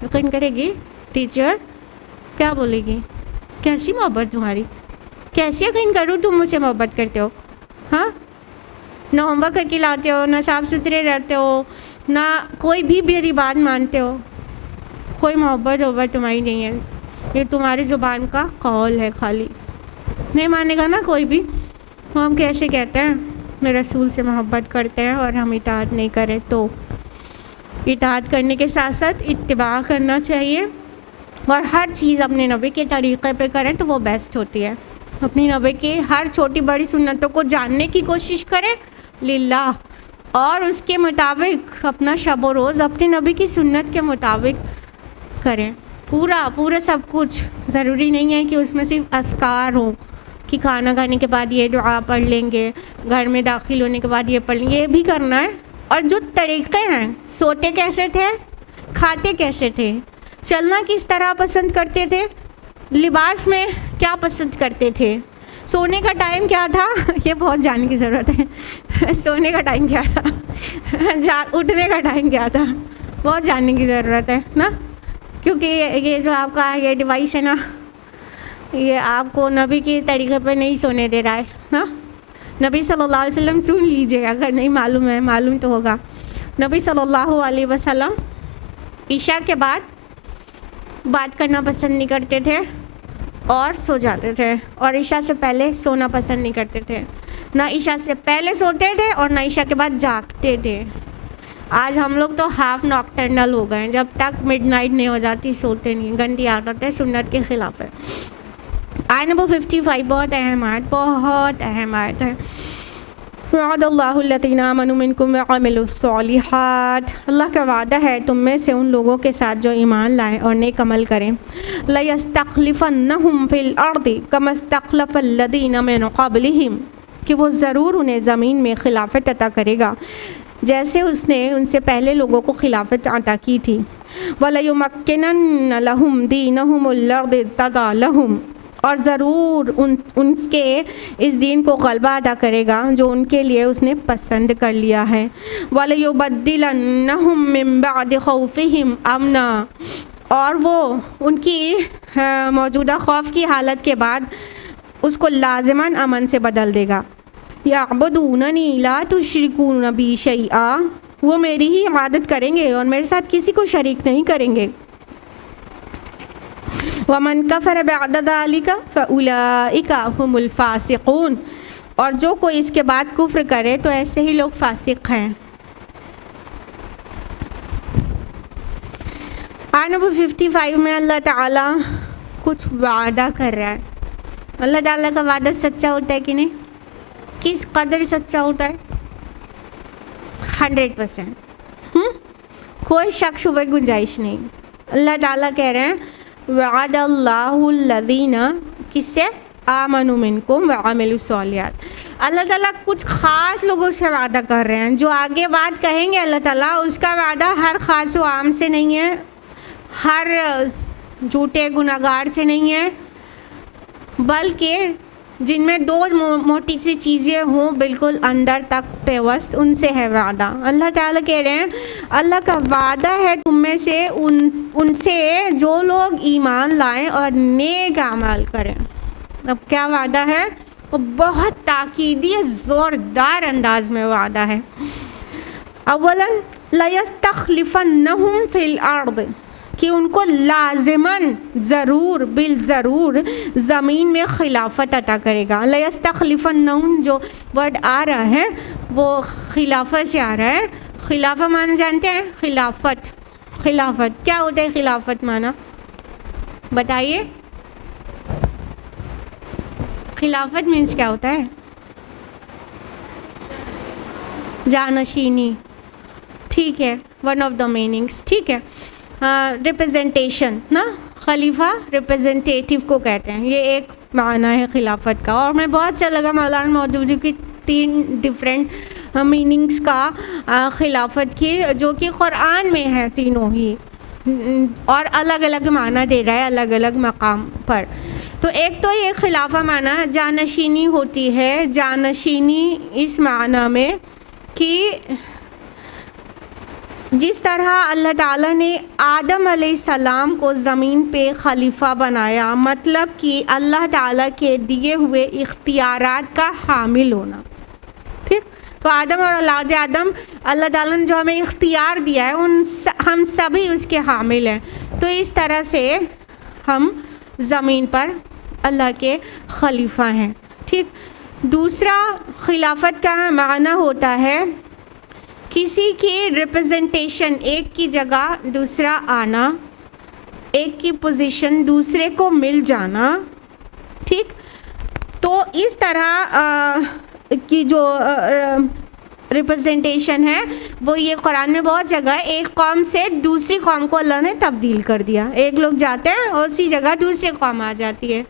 یقین کرے گی؟ ٹیچر کیا بولے گی؟ کیسی محبت تمہاری؟ کیسے یقین کروں تم مجھ سے محبت کرتے ہو؟ ہاں، نہ ہوم ورک کر کے لاتے ہو، نہ صاف ستھرے رہتے ہو، نہ کوئی بھی میری بات مانتے ہو. کوئی محبت تمہاری نہیں ہے، یہ تمہاری زبان کا قول ہے خالی. نہیں مانے گا نا کوئی بھی. ہم کیسے کہتے ہیں میں رسول سے محبت کرتے ہیں اور ہم اطاعت نہیں کریں؟ تو اطاعت کرنے کے ساتھ ساتھ اتباع کرنا چاہیے اور ہر چیز اپنے نبی کے طریقے پہ کریں تو وہ بیسٹ ہوتی ہے. اپنی نبی کے ہر چھوٹی بڑی سنتوں کو جاننے کی کوشش کریں للہ، اور اس کے مطابق اپنا شب و روز اپنے نبی کی سنت کے مطابق کریں. پورا سب کچھ. ضروری نہیں ہے کہ اس میں صرف اذکار ہوں کہ کھانا کھانے کے بعد یہ دعا پڑھ لیں گے، گھر میں داخل ہونے کے بعد یہ پڑھ لیں گے، یہ بھی کرنا ہے. اور جو طریقے ہیں، سوتے کیسے تھے، کھاتے کیسے تھے، چلنا کس طرح پسند کرتے تھے، لباس میں کیا پسند کرتے تھے، سونے کا ٹائم کیا تھا، یہ بہت جاننے کی ضرورت ہے. سونے کا ٹائم کیا تھا، اٹھنے کا ٹائم کیا تھا، بہت جاننے کی ضرورت ہے نا. کیونکہ یہ جو آپ کا یہ ڈیوائس ہے نا، یہ آپ کو نبی کے طریقے پہ نہیں سونے دے رہا ہے نا. نبی صلی اللہ علیہ وسلم سن لیجئے، اگر نہیں معلوم ہے، معلوم تو ہوگا. نبی صلی اللہ علیہ وسلم عشاء کے بعد بات کرنا پسند نہیں کرتے تھے. اور سو جاتے تھے، اور عشاء سے پہلے سونا پسند نہیں کرتے تھے، نہ عشاء سے پہلے سوتے تھے اور نہ عشاء کے بعد جاگتے تھے۔ آج ہم لوگ تو ہاف ناکٹرنل ہو گئے ہیں، جب تک مڈ نائٹ نہیں ہو جاتی سوتے نہیں، گندی عادت ہے، سنت کے خلاف ہے۔ آیت نمبر 55 بہت اہم آیت، بہت اہم آیت ہے۔ وعد اللہ الذین آمنوا منکم وعملوا الصالحات، اللہ کا وعدہ ہے تم میں سے ان لوگوں کے ساتھ جو ایمان لائیں اور نیک عمل کریں۔ لَيَسْتَخْلِفَنَّهُمْ فِي الْأَرْضِ كَمَا اسْتَخْلَفَ الَّذِينَ مِن قَبْلِهِمْ، کہ وہ ضرور انہیں زمین میں خلافت عطا کرے گا جیسے اس نے ان سے پہلے لوگوں کو خلافت عطا کی تھی۔ وَلَيُمَكِّنَنَّ لَهُمْ دِينَهُمُ الَّذِي ارْتَضَىٰ لَهُمْ، اور ضرور ان کے اس دین کو غلبہ ادا کرے گا جو ان کے لیے اس نے پسند کر لیا ہے۔ وَلَيُبَدِّلَنَّهُم مِّن بَعْدِ خَوْفِهِمْ أَمْنًا، اور وہ ان کی موجودہ خوف کی حالت کے بعد اس کو لازماً امن سے بدل دے گا۔ يَعْبُدُونَنِي لَا تُشْرِكُونَ بِي شَيْئًا، وہ میری ہی عبادت کریں گے اور میرے ساتھ کسی کو شریک نہیں کریں گے۔ وَمَن كَفَرَ بَعْدَ ذَلِكَ فَأُولَٰئِكَ هُمُ الْفَاسِقُونَ، اور جو کوئی اس کے بعد کفر کرے تو ایسے ہی لوگ فاسق ہیں۔ آیت نمبر 55 میں اللہ تعالیٰ کچھ وعدہ کر رہا ہے۔ اللہ تعالیٰ کا وعدہ سچا ہوتا ہے کہ نہیں؟ کس قدر سچا ہوتا ہے؟ 100%، کوئی شک شبہ گنجائش نہیں۔ اللہ تعالیٰ کہہ رہے ہیں وعد اللہ الذین، کس سے؟ آمنوا منکم وعملوا الصالحات، اللہ تعالیٰ کچھ خاص لوگوں سے وعدہ کر رہے ہیں۔ جو آگے بات کہیں گے اللہ تعالیٰ، اس کا وعدہ ہر خاص و عام سے نہیں ہے، ہر جھوٹے گناہگار سے نہیں ہے، بلکہ جن میں دو موٹی سی چیزیں ہوں بالکل اندر تک پیوست، ان سے ہے وعدہ۔ اللہ تعالیٰ کہہ رہے ہیں اللہ کا وعدہ ہے تم میں سے ان سے جو لوگ ایمان لائیں اور نیک اعمال کریں۔ اب کیا وعدہ ہے؟ وہ بہت تاکیدی زوردار انداز میں وعدہ ہے۔ اولاً لَيَسْتَخْلِفَنَّهُمْ فِي الْأَرْضِ، کہ ان کو لازماً ضرور بالضرور زمین میں خلافت عطا کرے گا۔ لَيَسْتَخْلِفَنَّهُمْ جو ورڈ آ رہا ہے وہ خلافت سے آ رہا ہے۔ خلافہ معنی جانتے ہیں؟ خلافت، خلافت کیا ہوتا ہے؟ خلافت معنی بتائیے، خلافت مینس کیا ہوتا ہے؟ جانشینی، ٹھیک ہے، ون آف دا میننگس، ٹھیک ہے۔ ریپرزنٹیشن نا، خلیفہ ریپرزنٹیٹیو کو کہتے ہیں، یہ ایک معنی ہے خلافت کا۔ اور میں بہت اچھا لگا مولانا مودودی کی 3 ڈفرینٹ میننگس کا خلافت کی، جو کہ قرآن میں ہے تینوں ہی، اور الگ الگ معنی دے رہا ہے الگ الگ مقام پر۔ تو ایک تو یہ خلافہ معنی جانشینی ہوتی ہے، جانشینی اس معنی میں کہ جس طرح اللہ تعالیٰ نے آدم علیہ السلام کو زمین پہ خلیفہ بنایا، مطلب کہ اللہ تعالیٰ کے دیے ہوئے اختیارات کا حامل ہونا، ٹھیک؟ تو آدم اور اولاد آدم، اللہ تعالیٰ نے جو ہمیں اختیار دیا ہے ہم سبھی اس کے حامل ہیں۔ تو اس طرح سے ہم زمین پر اللہ کے خلیفہ ہیں، ٹھیک؟ دوسرا خلافت کا معنی ہوتا ہے کسی کی ریپرزنٹیشن، ایک کی جگہ دوسرا آنا، ایک کی پوزیشن دوسرے کو مل جانا، ٹھیک؟ تو اس طرح کی جو ریپرزنٹیشن ہے وہ یہ قرآن میں بہت جگہ ہے۔ ایک قوم سے دوسری قوم کو اللہ نے تبدیل کر دیا، ایک لوگ جاتے ہیں اور اسی جگہ دوسری قوم آ جاتی ہے،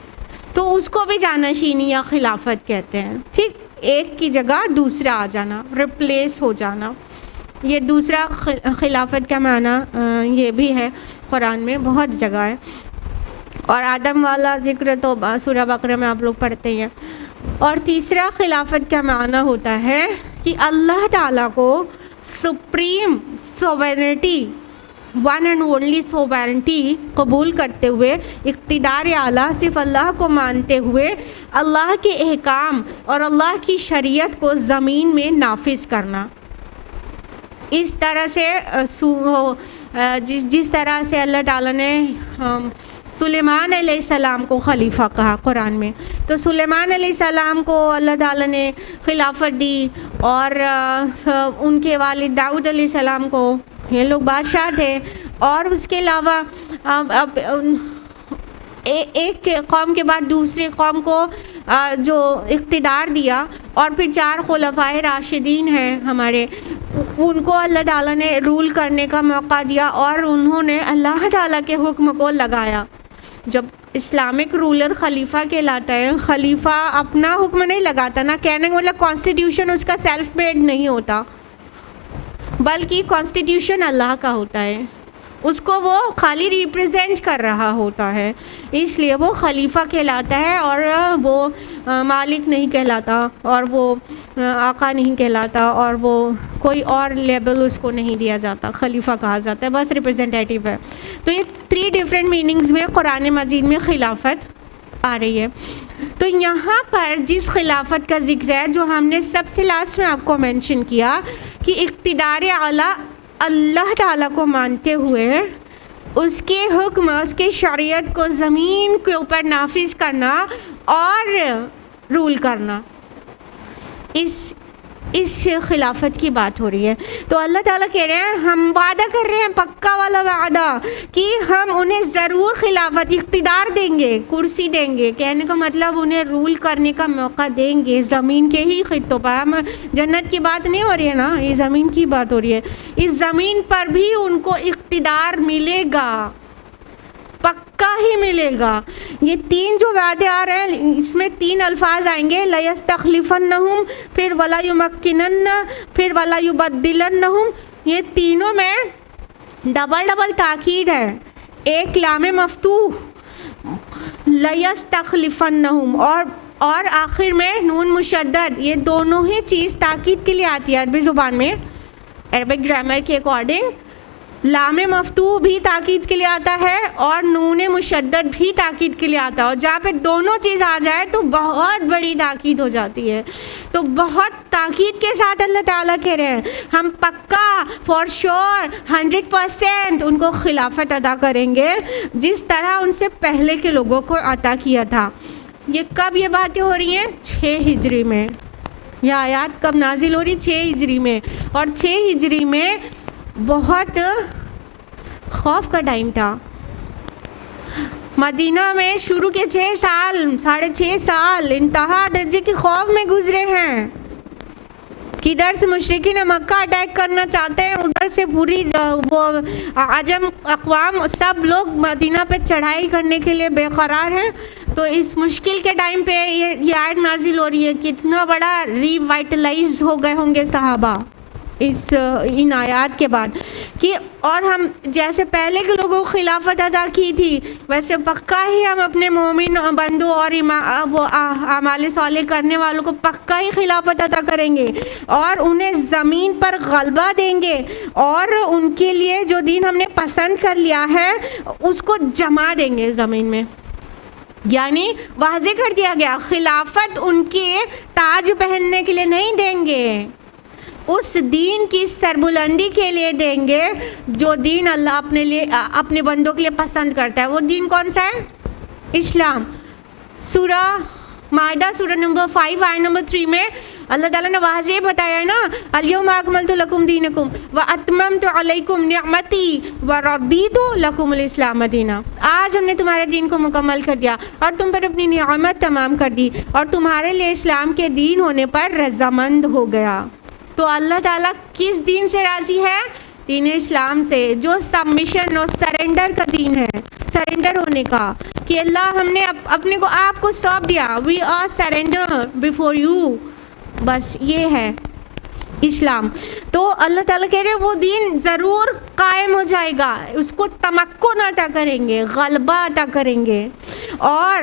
تو اس کو بھی جانشینی یا خلافت کہتے ہیں، ٹھیک؟ ایک کی جگہ دوسرا آ جانا، ریپلیس ہو جانا، یہ دوسرا خلافت کا معنی یہ بھی ہے، قرآن میں بہت جگہ ہے۔ اور آدم والا ذکر تو سورہ بقرہ میں آپ لوگ پڑھتے ہیں۔ اور تیسرا خلافت کا معنی ہوتا ہے کہ اللہ تعالیٰ کو supreme sovereignty, one and only sovereignty قبول کرتے ہوئے، اقتدار اعلیٰ صرف اللہ کو مانتے ہوئے، اللہ کے احکام اور اللہ کی شریعت کو زمین میں نافذ کرنا۔ اس طرح سے جس طرح سے اللہ تعالیٰ نے سلیمان علیہ السلام کو خلیفہ کہا قرآن میں. تو سلیمان علیہ السلام کو اللہ تعالیٰ نے خلافت دی، اور ان کے والد داؤد علیہ السلام کو، یہ لوگ بادشاہ تھے. اور اس کے علاوہ ایک قوم کے بعد دوسری قوم کو جو اقتدار دیا، اور پھر 4 خلفائے راشدین ہیں ہمارے، ان کو اللہ تعالیٰ نے رول کرنے کا موقع دیا، اور انہوں نے اللہ تعالیٰ کے حکم کو لگایا. جب اسلامک رولر خلیفہ کہلاتا ہے، خلیفہ اپنا حکم نہیں لگاتا نا، کہنے کا مطلب کانسٹیٹیوشن اس کا سیلف میڈ نہیں ہوتا، بلکہ کانسٹیٹیوشن اللہ کا ہوتا ہے، اس کو وہ خالی ریپریزینٹ کر رہا ہوتا ہے، اس لیے وہ خلیفہ کہلاتا ہے، اور وہ مالک نہیں کہلاتا، اور وہ آقا نہیں کہلاتا، اور وہ کوئی اور لیبل اس کو نہیں دیا جاتا، خلیفہ کہا جاتا ہے، بس ریپریزنٹیٹیو ہے. تو یہ 3 ڈفرینٹ میننگز میں قرآن مجید میں خلافت آ رہی ہے. تو یہاں پر جس خلافت کا ذکر ہے، جو ہم نے سب سے لاسٹ میں آپ کو مینشن کیا، کہ اقتدار اعلیٰ اللہ تعالیٰ کو مانتے ہوئے اس کے حکم، اس کے شریعت کو زمین کے اوپر نافذ کرنا اور رول کرنا، اس خلافت کی بات ہو رہی ہے. تو اللہ تعالیٰ کہہ رہے ہیں، ہم وعدہ کر رہے ہیں، پکا والا وعدہ، کہ ہم انہیں ضرور خلافت، اقتدار دیں گے، کرسی دیں گے. کہنے کا مطلب انہیں رول کرنے کا موقع دیں گے زمین کے ہی خطوں پر. ہم جنت کی بات نہیں ہو رہی ہے نا، یہ زمین کی بات ہو رہی ہے. اس زمین پر بھی ان کو اقتدار ملے گا، پکا ہی ملے گا. یہ 3 جو وعدے آ رہے ہیں، اس میں 3 الفاظ آئیں گے، لَيَسْتَخْلِفَنَّهُمْ، پھر وَلَا يُمَكِّنَنَّ، پھر وَلَا يُبَدِّلَنَّهُمْ. یہ تینوں میں ڈبل تاکید ہے. ایک لام مفتوح لَيَسْتَخْلِفَنَّهُمْ، اور آخر میں نون مشدد، یہ دونوں ہی چیز تاکید کے لیے آتی ہے عربی زبان میں. عربک گرامر کے اکارڈنگ لام مفتوح بھی تاکید کے لیے آتا ہے، اور نون مشدد بھی تاکید کے لیے آتا ہے، اور جہاں پہ دونوں چیز آ جائے تو بہت بڑی تاکید ہو جاتی ہے. تو بہت تاکید کے ساتھ اللہ تعالیٰ کہہ رہے ہیں، ہم پکا فار شور 100% ان کو خلافت عطا کریں گے، جس طرح ان سے پہلے کے لوگوں کو عطا کیا تھا. یہ کب یہ باتیں ہو رہی ہیں؟ 6 ہجری میں. یہ آیات کب نازل ہو رہی؟ 6 ہجری میں. اور 6 ہجری میں بہت خوف کا ٹائم تھا. مدینہ میں شروع کے 6 سال، 6.5 سال انتہا درجے کے خوف میں گزرے ہیں. کدھر سے مشرکین مکہ اٹیک کرنا چاہتے ہیں، ادھر سے پوری وہ عجم اقوام سب لوگ مدینہ پہ چڑھائی کرنے کے لیے بے قرار ہیں. تو اس مشکل کے ٹائم پہ یہ آیت نازل ہو رہی ہے. کتنا بڑا ریوائٹلائز ہو گئے ہوں گے صحابہ ان آیات کے بعد، کہ اور ہم جیسے پہلے کے لوگوں کو خلافت عطا کی تھی، ویسے پکا ہی ہم اپنے مومن بندوں اور وہ اعمال صالح کرنے والوں کو پکا ہی خلافت عطا کریں گے، اور انہیں زمین پر غلبہ دیں گے، اور ان کے لیے جو دین ہم نے پسند کر لیا ہے اس کو جما دیں گے زمین میں. یعنی واضح کر دیا گیا، خلافت ان کے تاج پہننے کے لیے نہیں دیں گے، اس دین کی سربلندی کے لیے دیں گے جو دین اللہ اپنے بندوں کے لیے پسند کرتا ہے. وہ دین کون سا ہے؟ اسلام. سورہ مائدہ سورہ نمبر 5 آیت نمبر 3 میں اللہ تعالیٰ نے واضح بتایا ہے نا، الیوم اکملت لکم دینکم واتممت علیکم نعمتی ورضیت لکم الاسلام دینا. آج ہم نے تمہارے دین کو مکمل کر دیا اور تم پر اپنی نعمت تمام کر دی، اور تمہارے لیے اسلام کے دین ہونے پر رضامند ہو گیا. تو اللہ تعالیٰ کس دین سے راضی ہے؟ دین اسلام سے، جو سبمیشن اور سرنڈر کا دین ہے، سرنڈر ہونے کا، کہ اللہ ہم نے اپنے کو آپ کو سونپ دیا، we are surrender before you. بس یہ ہے اسلام. تو اللہ تعالیٰ کہہ رہے ہیں وہ دین ضرور قائم ہو جائے گا، اس کو تمکن عطا کریں گے، غلبہ عطا کریں گے. اور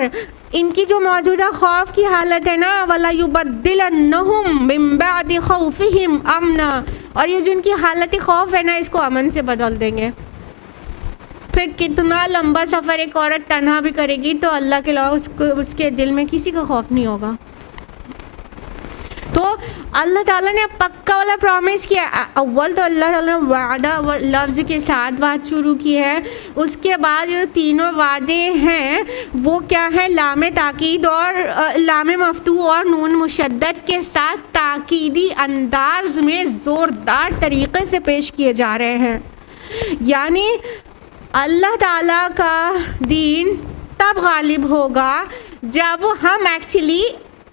ان کی جو موجودہ خوف کی حالت ہے نا، وَلَا يُبَدِّلَنَّهُمْ مِن بَعْدِ خَوْفِهِمْ أَمْنًا، اور یہ جو ان کی حالت خوف ہے نا، اس کو امن سے بدل دیں گے. پھر کتنا لمبا سفر ایک عورت تنہا بھی کرے گی تو اللہ کے علاوہ اس کے دل میں کسی کا خوف نہیں ہوگا. تو اللہ تعالیٰ نے پکا والا پرومس کیا. اول تو اللہ تعالیٰ نے وعدہ لفظ کے ساتھ بات شروع کی ہے, اس کے بعد جو تینوں وعدے ہیں وہ کیا ہے, لام تاکید اور لام مفتوح اور نون مشدد کے ساتھ تاکیدی انداز میں زوردار طریقے سے پیش کیے جا رہے ہیں. یعنی اللہ تعالیٰ کا دین تب غالب ہوگا جب ہم ایکچولی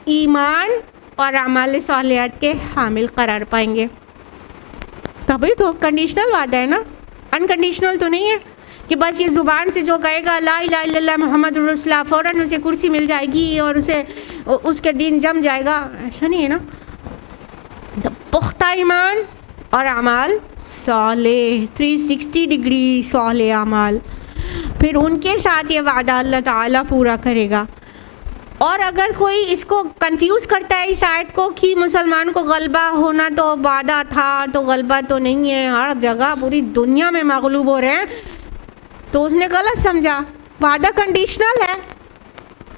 ایمان اور اعمال صالحات کے حامل قرار پائیں گے. تبھی تو کنڈیشنل وعدہ ہے نا, انکنڈیشنل تو نہیں ہے کہ بس یہ زبان سے جو کہے گا لا الہ الا اللہ محمد رسول اللہ فوراً اسے کرسی مل جائے گی اور اسے اس کے دین جم جائے گا, ایسا نہیں ہے نا. پختہ ایمان اور اعمال صالح 360 ڈگری صالح اعمال, پھر ان کے ساتھ یہ وعدہ اللہ تعالیٰ پورا کرے گا. اور اگر کوئی اس کو کنفیوز کرتا ہے اس آیت کو کہ مسلمان کو غلبہ ہونا تو وعدہ تھا تو غلبہ تو نہیں ہے, ہر جگہ پوری دنیا میں مغلوب ہو رہے ہیں, تو اس نے غلط سمجھا. وعدہ کنڈیشنل ہے,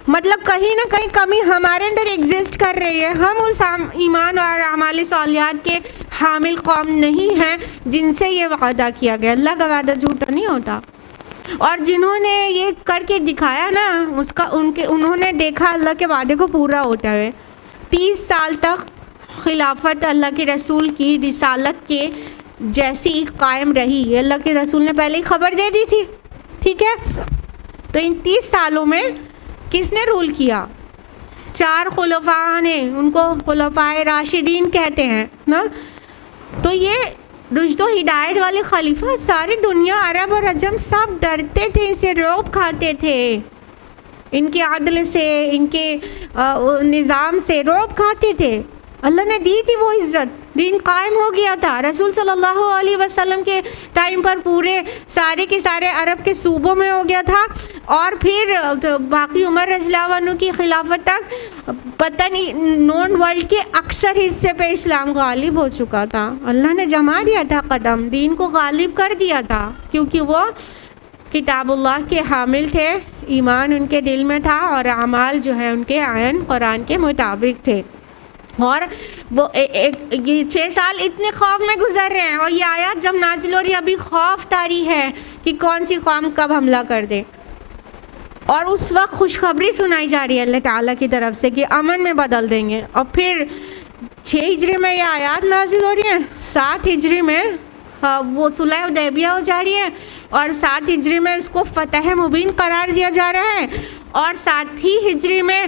مطلب کہیں نہ کہیں کمی ہمارے اندر ایگزسٹ کر رہی ہے. ہم اس ایمان اور اعمال صالحات کے حامل قوم نہیں ہیں جن سے یہ وعدہ کیا گیا. اللہ کا وعدہ جھوٹا نہیں ہوتا. اور جنہوں نے یہ کر کے دکھایا نا انہوں نے دیکھا اللہ کے وعدے کو پورا ہوتا ہے. 30 سال تک خلافت اللہ کے رسول کی رسالت کے جیسی قائم رہی. اللہ کے رسول نے پہلے ہی خبر دے دی تھی, ٹھیک ہے. تو ان 30 سالوں میں کس نے رول کیا؟ 4 خلفاء نے, ان کو خلفائے راشدین کہتے ہیں نا. تو یہ رشد و ہدایت والے خلیفہ ساری دنیا عرب اور عجم سب ڈرتے تھے, اسے رعب کھاتے تھے, ان کے عدل سے, ان کے نظام سے رعب کھاتے تھے. اللہ نے دی تھی وہ عزت, دین قائم ہو گیا تھا. رسول صلی اللہ علیہ وسلم کے ٹائم پر پورے سارے کے سارے عرب کے صوبوں میں ہو گیا تھا, اور پھر باقی عمر رضی اللہ عنہ کی خلافت تک پتہ نہیں نون ورلڈ کے اکثر حصے پہ اسلام غالب ہو چکا تھا. اللہ نے جما دیا تھا قدم, دین کو غالب کر دیا تھا, کیونکہ وہ کتاب اللہ کے حامل تھے, ایمان ان کے دل میں تھا, اور اعمال جو ہے ان کے عین قرآن کے مطابق تھے. اور وہ یہ 6 سال اتنے خوف میں گزر رہے ہیں, اور یہ آیات جب نازل ہو رہی ہے ابھی خوف طاری ہے کہ کون سی قوم کب حملہ کر دے. اور اس وقت خوشخبری سنائی جا رہی ہے اللہ تعالیٰ کی طرف سے کہ امن میں بدل دیں گے. اور پھر 6 ہجری میں یہ آیات نازل ہو رہی ہیں, 7 ہجری میں وہ صلح حدیبیہ ہو جا رہی ہے, اور 7 ہجری میں اس کو فتح مبین قرار دیا جا رہا ہے, اور 7 ہی ہجری میں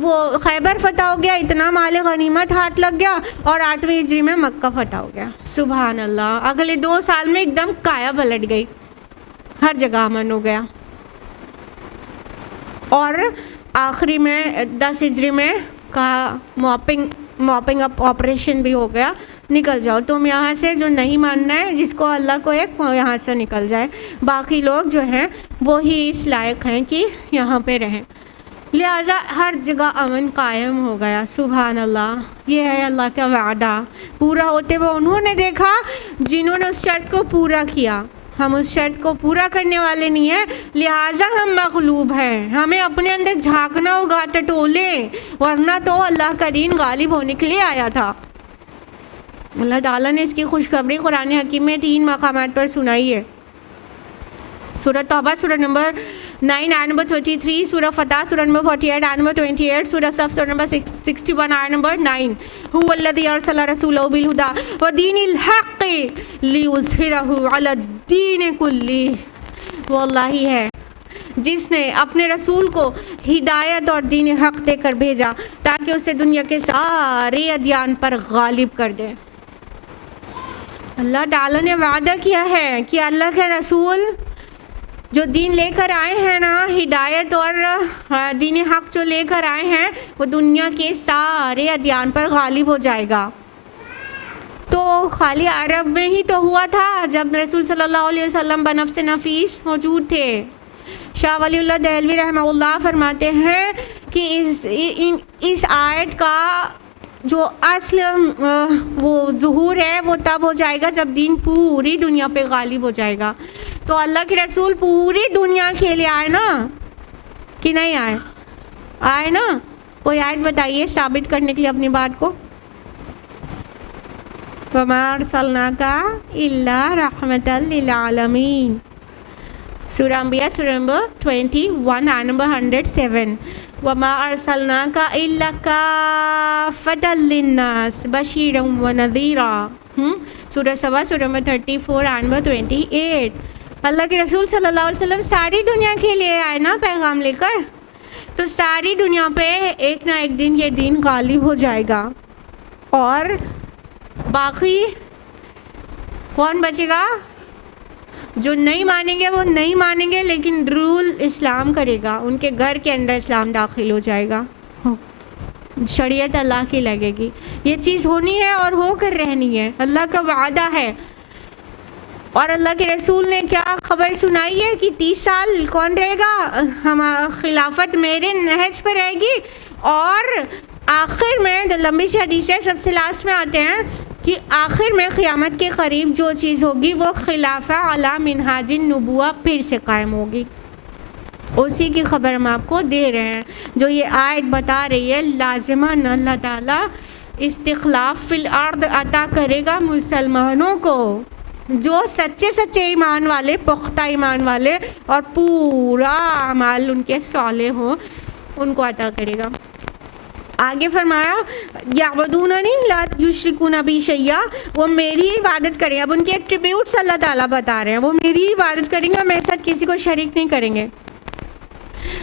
وہ خیبر فتح ہو گیا, اتنا مال غنیمت ہاتھ لگ گیا, اور 8ویں ہجری میں مکہ فتح ہو گیا. سبحان اللہ, اگلے 2 سال میں ایک دم کایا پلٹ گئی, ہر جگہ امن ہو گیا. اور آخری میں 10 ہجری میں کہا موپنگ اپ آپریشن بھی ہو گیا, نکل جاؤ تم یہاں سے, جو نہیں ماننا ہے جس کو اللہ کو ایک یہاں سے نکل جائے, باقی لوگ جو ہیں وہی اس لائق ہیں کہ یہاں پہ رہیں. لہٰذا ہر جگہ امن قائم ہو گیا. سبحان اللہ, یہ ہے اللہ کا وعدہ پورا ہوتے ہوئے انہوں نے دیکھا جنہوں نے اس شرط کو پورا کیا. ہم اس شرط کو پورا کرنے والے نہیں ہیں, لہٰذا ہم مغلوب ہیں. ہمیں اپنے اندر جھانکنا ہوگا ٹٹولیں, ورنہ تو اللہ کا دین غالب ہونے کے لیے آیا تھا. اللہ تعالیٰ نے اس کی خوشخبری قرآن حکیم میں 3 مقامات پر سنائی ہے. سورہ توبہ سورہ نمبر 9 آیت نمبر 33, سورہ فتح سورہ نمبر 48 آیت نمبر 28, سورہ صف سورہ نمبر 61 آیت نمبر 9. هو الذی ارسل رسولہ بالہدی ودین الحق لیظہرہ علی الدین کلہ. وہ اللہ ہی ہے جس نے اپنے رسول کو ہدایت اور دین حق دے کر بھیجا تاکہ اسے دنیا کے سارے ادیان پر غالب کر دے. اللہ تعالیٰ نے وعدہ کیا ہے کہ اللہ کے رسول جو دین لے کر آئے ہیں نا, ہدایت اور دین حق جو لے کر آئے ہیں, وہ دنیا کے سارے ادیان پر غالب ہو جائے گا. تو خالی عرب میں ہی تو ہوا تھا جب رسول صلی اللہ علیہ وسلم بنفس نفیس موجود تھے. شاہ ولی اللہ دہلوی رحمہ اللہ فرماتے ہیں کہ اس آیت کا جو اصل وہ ظہور ہے وہ تب ہو جائے گا جب دین پوری دنیا پہ غالب ہو جائے گا. تو اللہ کے رسول پوری دنیا کے لیے آئے نا کہ نہیں آئے؟ آئے نا. کوئی آیت بتائیے ثابت کرنے کے لیے اپنی بات کو. وما ارسلناکا الا رحمۃ للعالمین. سورہ انبیاء سورہ نمبر 21 آیت نمبر 107. وما ارسلناکا الا کافۃ للناس بشیرا ونذیرا. سورہ سبا سورہ نمبر 34 آیت نمبر 28. اللہ کے رسول صلی اللہ علیہ وسلم ساری دنیا کے لیے آئے نا پیغام لے کر، تو ساری دنیا پہ ایک نہ ایک دن یہ دین غالب ہو جائے گا، اور باقی کون بچے گا؟ جو نہیں مانیں گے وہ نہیں مانیں گے، لیکن رول اسلام کرے گا، ان کے گھر کے اندر اسلام داخل ہو جائے گا، شریعت اللہ کی لگے گی. یہ چیز ہونی ہے اور ہو کر رہنی ہے، اللہ کا وعدہ ہے. اور اللہ کے رسول نے کیا خبر سنائی ہے کہ 30 سال کون رہے گا؟ ہم خلافت میرے نہج پہ رہے گی. اور آخر میں لمبی سی حدیثیں سب سے لاسٹ میں آتے ہیں کہ آخر میں قیامت کے قریب جو چیز ہوگی وہ خلافہ علی منہاج النبوہ پھر سے قائم ہوگی. اسی کی خبر ہم آپ کو دے رہے ہیں. جو یہ آیت بتا رہی ہے لازماً اللہ تعالیٰ استخلاف فی الارض عطا کرے گا مسلمانوں کو، جو سچے ایمان والے، پختہ ایمان والے اور پورا اعمال ان کے صالح ہوں، ان کو عطا کرے گا. آگے فرمایا یعبدوننی لا یشرکون بی شیئا، وہ میری عبادت کریں. اب ان کے ایٹریبیوٹس اللہ تعالیٰ بتا رہے ہیں، وہ میری عبادت کریں گے، میرے ساتھ کسی کو شریک نہیں کریں گے.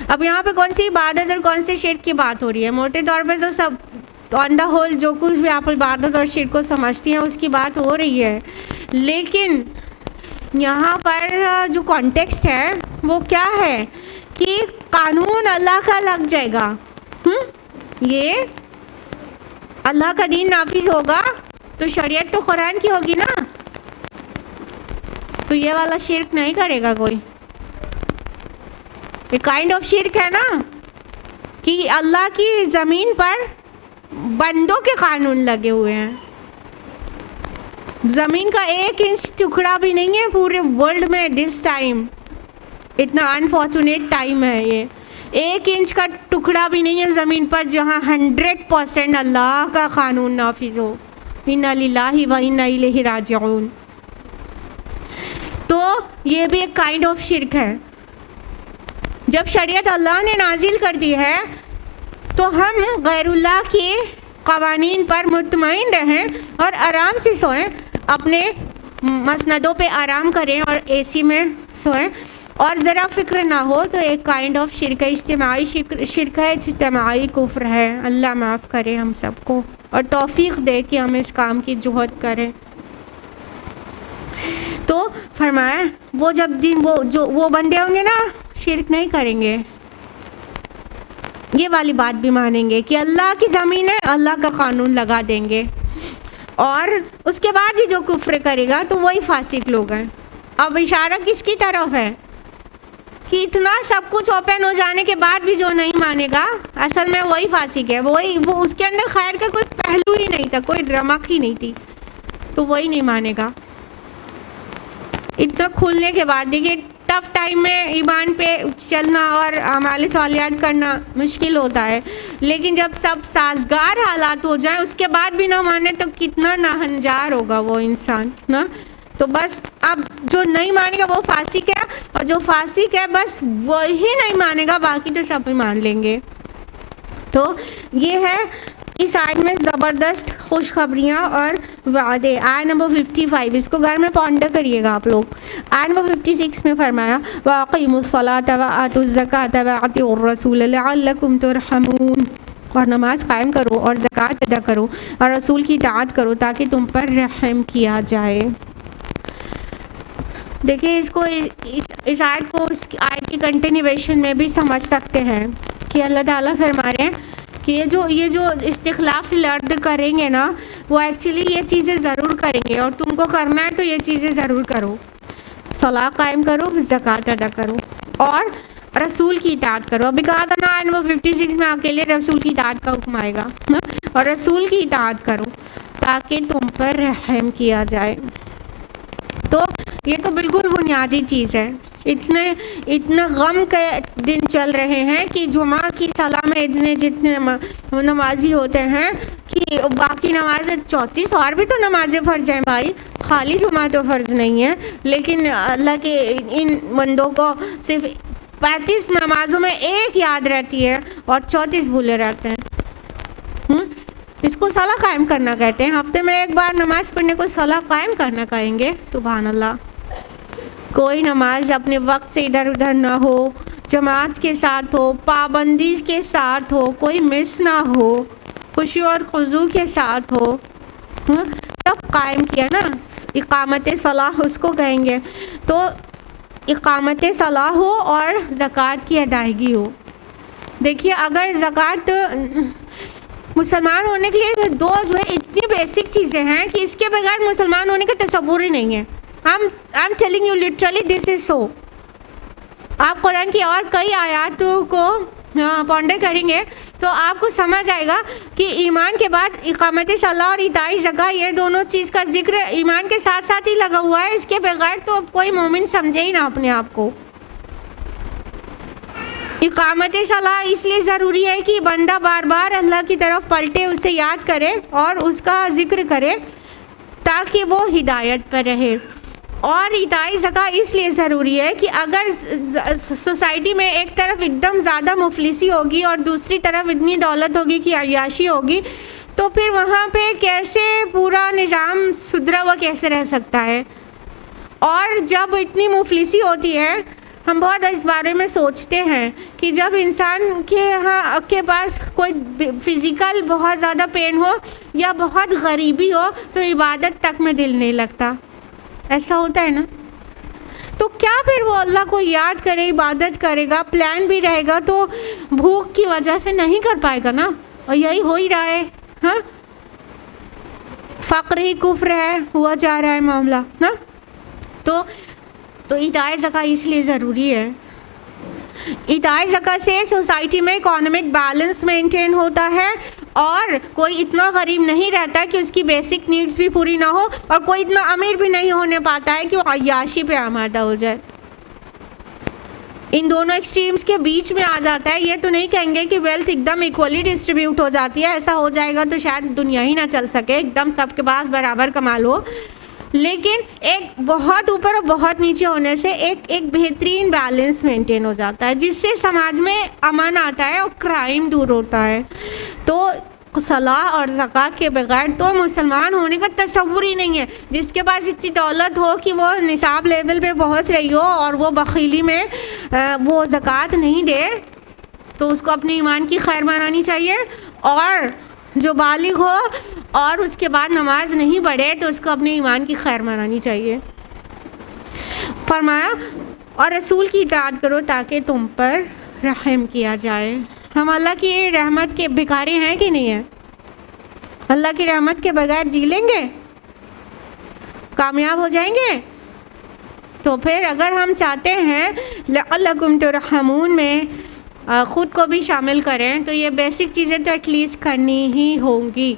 اب یہاں پہ کون سی عبادت اور کون سے شرک کی بات ہو رہی ہے؟ موٹے طور پہ تو سب آن دا ہول جو کچھ بھی آپ عبادت اور شرک کو سمجھتی ہیں اس کی بات ہو رہی ہے، لیکن یہاں پر جو کانٹیکسٹ ہے وہ کیا ہے کہ قانون اللہ کا لگ جائے گا. یہ اللہ کا دین نافذ ہوگا تو شریعت تو قرآن کی ہوگی نا، تو یہ والا شرک نہیں کرے گا کوئی. یہ کائنڈ آف شرک ہے نا کہ اللہ کی زمین پر بندوں کے قانون لگے ہوئے ہیں. زمین کا 1 انچ ٹکڑا بھی نہیں ہے پورے ورلڈ میں. دس ٹائم اتنا انفارچونیٹ ٹائم ہے، یہ 1 انچ کا ٹکڑا بھی نہیں ہے زمین پر جہاں 100% اللہ کا قانون نافذ ہو. انا للہ و انا الیہ راجعون. تو یہ بھی ایک کائنڈ آف شرک ہے. جب شریعت اللہ نے نازل کر دی ہے تو ہم غیر اللہ کے قوانین پر مطمئن رہیں اور آرام سے سوئیں، اپنے مسندوں پہ آرام کریں اور اے سی میں سوئیں، اور ذرا فکر نہ ہو تو ایک کائنڈ آف شرک ہے، اجتماعی شرک ہے، اجتماعی کفر ہے. اللہ معاف کرے ہم سب کو اور توفیق دے کہ ہم اس کام کی جہد کریں. تو فرمایا وہ جب دن وہ بندے ہوں گے نا شرک نہیں کریں گے، یہ والی بات بھی مانیں گے کہ اللہ کی زمین ہے، اللہ کا قانون لگا دیں گے. اور اس کے بعد بھی جو کفر کرے گا تو وہی فاسق لوگ ہیں. اب اشارہ کس کی طرف ہے کہ اتنا سب کچھ اوپن ہو جانے کے بعد بھی جو نہیں مانے گا اصل میں وہی فاسق ہے. وہ اس کے اندر خیر کا کوئی پہلو ہی نہیں تھا، کوئی رمق ہی نہیں تھی، تو وہی نہیں مانے گا. اتنا کھلنے کے بعد دیکھیے ٹف ٹائم میں ایمان پہ چلنا اور اعمال صالحات کرنا مشکل ہوتا ہے، لیکن جب سب سازگار حالات ہو جائیں اس کے بعد بھی نہ مانے تو کتنا ناہنجار ہوگا وہ انسان نا. تو بس اب جو نہیں مانے گا وہ فاسق ہے، اور جو فاسق ہے بس وہی نہیں مانے گا، باقی تو سب ہی مان لیں گے. تو یہ ہے اس آیت میں زبردست خوشخبریاں اور وعدے. آیت نمبر 55 اس کو گھر میں پونڈر کریے گا آپ لوگ. آیت نمبر 56 میں فرمایا وَأَقِیمُوا الصَّلَاةَ وَآتُوا الزَّکَاةَ وَأَطِیعُوا الرَّسُولَ لَعَلَّکُمْ تُرْحَمُونَ. اور نماز قائم کرو اور زکوٰۃ ادا کرو اور رسول کی اطاعت کرو تاکہ تم پر رحم کیا جائے. دیکھیں اس کو اس آیت کو اس آیت کی کنٹینیویشن میں بھی سمجھ سکتے ہیں کہ اللہ تعالیٰ فرما رہے ہیں کہ یہ جو استخلاف الارض کریں گے نا وہ ایکچولی یہ چیزیں ضرور کریں گے، اور تم کو کرنا ہے تو یہ چیزیں ضرور کرو. صلاۃ قائم کرو، زکوٰۃ ادا کرو اور رسول کی اطاعت کرو. ابھی کہا تھا نا نمبر 56 میں اکیلے رسول کی اطاعت کا حکم آئے گا، اور رسول کی اطاعت کرو تاکہ تم پر رحم کیا جائے. تو یہ تو بالکل بنیادی چیز ہے اتنے غم کے دن چل رہے ہیں کہ جمعہ کی صلاح میں جتنے نمازی ہوتے ہیں کہ باقی نمازیں 34 اور بھی تو نمازیں فرض ہیں بھائی، خالی جمعہ تو فرض نہیں ہے، لیکن اللہ کے ان بندوں کو صرف 35 نمازوں میں ایک یاد رہتی ہے اور 34 بھولے رہتے ہیں۔ اس کو صلاح قائم کرنا کہتے ہیں، ہفتے میں ایک بار نماز پڑھنے کو صلاح قائم کرنا کہیں گے۔ سبحان اللہ۔ کوئی نماز اپنے وقت سے ادھر ادھر نہ ہو، جماعت کے ساتھ ہو، پابندی کے ساتھ ہو، کوئی مس نہ ہو، خشوع اور خضوع کے ساتھ ہو، تب قائم کیا نا، اقامت صلاح اس کو کہیں گے۔ تو اقامت صلاح ہو اور زکوٰۃ کی ادائیگی ہو۔ دیکھیے اگر زکوٰۃ مسلمان ہونے کے لیے دو جو ہے اتنی بیسک چیزیں ہیں کہ اس کے بغیر مسلمان ہونے کا تصور ہی نہیں ہے۔ I'm telling you literally this is so۔ آپ قرآن کی اور کئی آیاتوں کو پونڈر کریں گے تو آپ کو سمجھ آئے گا کہ ایمان کے بعد اقامت صلاح اور ایتاء زکوٰۃ یہ دونوں چیز کا ذکر ایمان کے ساتھ ساتھ ہی لگا ہوا ہے۔ اس کے بغیر تو کوئی مومن سمجھے ہی نہ اپنے آپ کو۔ اقامت صلاح اس لیے ضروری ہے کہ بندہ بار بار اللہ کی طرف پلٹے، اسے یاد کرے اور اس کا ذکر کرے تاکہ وہ ہدایت پر رہے۔ اور ایتاء زکوٰۃ اس لیے ضروری ہے کہ اگر سوسائٹی میں ایک طرف ایک دم زیادہ مفلسی ہوگی اور دوسری طرف اتنی دولت ہوگی کہ عیاشی ہوگی تو پھر وہاں پہ کیسے پورا نظام سدھرا ہوا کیسے رہ سکتا ہے۔ اور جب اتنی مفلسی ہوتی ہے، ہم بہت اس بارے میں سوچتے ہیں کہ جب انسان کے پاس کوئی فزیکل بہت زیادہ پین ہو یا بہت غریبی ہو تو عبادت تک میں دل نہیں لگتا، ایسا ہوتا ہے نا۔ تو کیا پھر وہ اللہ کو یاد کرے، عبادت کرے گا، پلان بھی رہے گا تو بھوک کی وجہ سے نہیں کر پائے گا نا، اور یہی ہو ہی رہا ہے۔ ہاں، فقر ہی کفر ہے، ہوا جا رہا ہے معاملہ نا۔ تو ایتاء زکوٰۃ اس لیے ضروری ہے۔ ایتاء زکوٰۃ سے سوسائٹی میں اکانومک بیلنس مینٹین ہوتا ہے اور کوئی اتنا غریب نہیں رہتا کہ اس کی بیسک نیڈز بھی پوری نہ ہو، اور کوئی اتنا امیر بھی نہیں ہونے پاتا ہے کہ وہ عیاشی پہ آمادہ ہو جائے۔ ان دونوں ایکسٹریمز کے بیچ میں آ جاتا ہے۔ یہ تو نہیں کہیں گے کہ ویلتھ ایک دم ایکولی ڈسٹریبیوٹ ہو جاتی ہے، ایسا ہو جائے گا تو شاید دنیا ہی نہ چل سکے، ایک دم سب کے پاس برابر کمال ہو، لیکن ایک بہت اوپر اور بہت نیچے ہونے سے ایک بہترین بیلنس مینٹین ہو جاتا ہے، جس سے سماج میں امن آتا ہے اور کرائم دور ہوتا ہے۔ تو صلاح اور زکوٰۃ کے بغیر تو مسلمان ہونے کا تصور ہی نہیں ہے۔ جس کے پاس اتنی دولت ہو کہ وہ نصاب لیول پہ پہنچ رہی ہو اور وہ بخیلی میں وہ زکوٰۃ نہیں دے تو اس کو اپنے ایمان کی خیر منانی چاہیے، اور جو بالغ ہو اور اس کے بعد نماز نہیں پڑھے تو اس کو اپنے ایمان کی خیر منانی چاہیے۔ فرمایا اور رسول کی اطاعت کرو تاکہ تم پر رحم کیا جائے۔ ہم اللہ کی رحمت کے بھکاری ہیں کہ نہیں ہیں؟ اللہ کی رحمت کے بغیر جی لیں گے؟ کامیاب ہو جائیں گے؟ تو پھر اگر ہم چاہتے ہیں لعلکم ترحمون میں خود کو بھی شامل کریں تو یہ بیسک چیزیں تو ایٹ لیسٹ کرنی ہی ہوں گی۔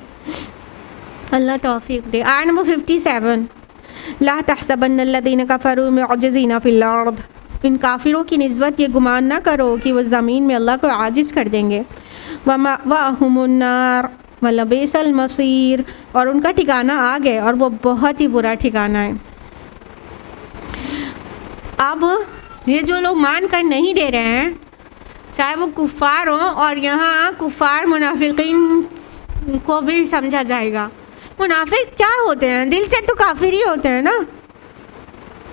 اللہ توفیق دے۔ آیت نمبر 57، لا تحسبن الذین کفروا معجزین فی الارض، ان کافروں کی نسبت یہ گمان نہ کرو کہ وہ زمین میں اللہ کو عاجز کر دیں گے۔ ومأواہم النار ولبئس المصیر، اور ان کا ٹھکانہ آگ ہے اور وہ بہت ہی برا ٹھکانہ ہے۔ اب یہ جو لوگ مان کر نہیں دے رہے ہیں، چاہے وہ کفار ہوں، اور یہاں کفار منافقین کو بھی سمجھا جائے گا۔ منافق کیا ہوتے ہیں؟ دل سے تو کافر ہی ہوتے ہیں نا۔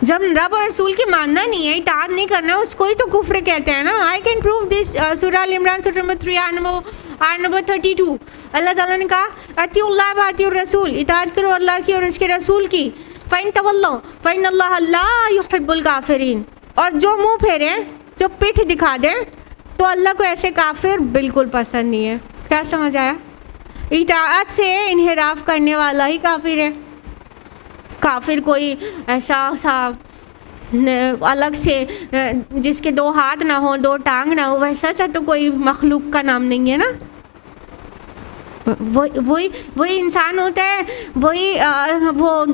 جب رب اور رسول کی ماننا نہیں ہے، اطاعت نہیں کرنا، اس کو ہی تو کفر کہتے ہیں نا۔ آئی کین پروو دس، سورہ ال عمران سورہ نمبر 3 آیت نمبر 32۔ اللہ تعالیٰ نے کہا اطیعوا اللہ واطیعوا الرسول، اطاعت کرو اللہ کی اور اس کے رسول کی۔ فَإِن تَوَلَّوْا فَإِنَّ اللَّهَ لَا يُحِبُّ الْكَافِرِينَ، اور جو منہ پھیریں، جو پیٹھ دکھا دیں، تو اللہ کو ایسے کافر بالکل پسند نہیں ہے۔ کیا سمجھ آیا؟ اطاعت سے انحراف کرنے والا ہی کافر ہے۔ کافر کوئی ایسا سا الگ سے جس کے 2 ہاتھ نہ ہوں، 2 ٹانگ نہ ہو، ویسا سا تو کوئی مخلوق کا نام نہیں ہے نا۔ وہی انسان ہوتا ہے، وہی وہ،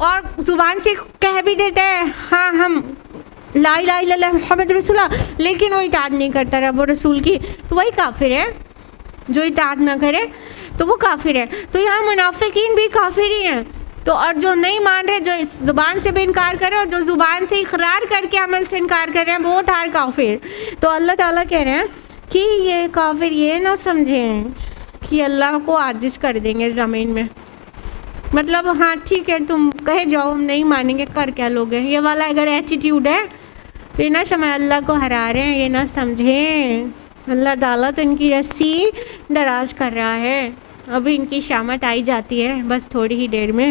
اور زبان سے کہہ بھی دیتا ہے ہاں ہم لا الہ الا اللہ محمد رسول اللہ، لیکن وہ اطاعت نہیں کرتا رب و رسول کی، تو وہی کافر ہے. جو اطاعت نہ کرے تو وہ کافر ہے. تو یہاں منافقین بھی کافر ہی ہیں. تو اور جو نہیں مان رہے، جو اس زبان سے بھی انکار کر رہے اور جو زبان سے اقرار کر کے عمل سے انکار کر رہے ہیں، وہ تھار کافر. تو اللہ تعالیٰ کہہ رہے ہیں کہ یہ کافر یہ نہ سمجھیں کہ اللہ کو عاجز کر دیں گے زمین میں. مطلب ہاں ٹھیک ہے تم کہے جاؤ ہم نہیں مانیں گے، کر کیا لوگ ہیں، یہ والا اگر ایٹیٹیوڈ ہے تو یہ نہ سمجھ اللہ کو ہرا رہے ہیں، یہ نہ سمجھیں. اللہ تعالیٰ تو ان کی رسی دراز کر رہا ہے. ابھی ان کی شامت آئی جاتی ہے بس تھوڑی ہی دیر میں،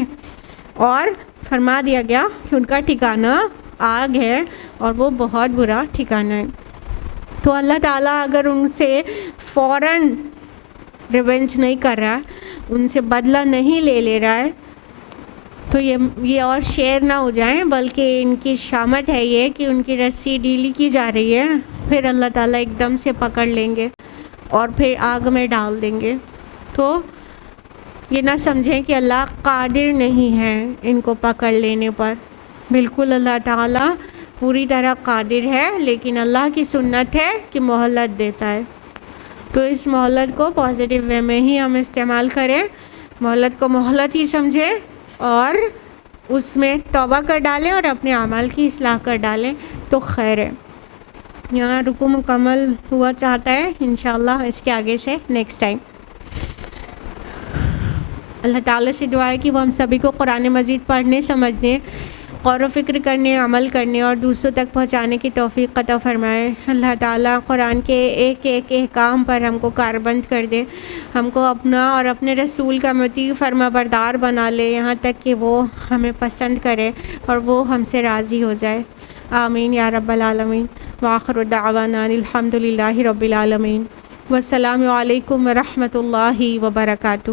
اور فرما دیا گیا کہ ان کا ٹھکانہ آگ ہے اور وہ بہت برا ٹھکانہ ہے. تو اللہ تعالیٰ اگر ان سے فوراً ریونج نہیں کر رہا ہے، ان سے بدلہ نہیں لے رہا ہے، تو یہ اور شیر نہ ہو جائیں، بلکہ ان کی شامت ہے یہ کہ ان کی رسی ڈھیلی کی جا رہی ہے، پھر اللہ تعالیٰ ایک دم سے پکڑ لیں گے اور پھر آگ میں ڈال دیں گے. تو یہ نہ سمجھیں کہ اللہ قادر نہیں ہے ان کو پکڑ لینے پر. بالکل اللہ تعالیٰ پوری طرح قادر ہے، لیکن اللہ کی سنت ہے کہ مہلت دیتا ہے. تو اس مہلت کو پازیٹیو وے میں ہی ہم استعمال کریں، مہلت کو مہلت ہی سمجھیں اور اس میں توبہ کر ڈالیں اور اپنے اعمال کی اصلاح کر ڈالیں تو خیر ہے. یہاں رکوع مکمل ہوا چاہتا ہے انشاءاللہ، اس کے آگے سے نیکسٹ ٹائم. اللہ تعالیٰ سے دعا ہے کہ وہ ہم سبھی کو قرآن مجید پڑھنے، سمجھنے، غور و فکر کرنے، عمل کرنے اور دوسروں تک پہنچانے کی توفیق عطا فرمائے. اللہ تعالیٰ قرآن کے ایک ایک احکام پر ہم کو کاربند کر دے، ہم کو اپنا اور اپنے رسول کا مطیع فرما بردار بنا لے، یہاں تک کہ وہ ہمیں پسند کرے اور وہ ہم سے راضی ہو جائے. آمین یا رب العالمین. وآخر دعوانا الحمد للہ رب العالمین. والسلام علیکم ورحمۃ اللہ وبرکاتہ.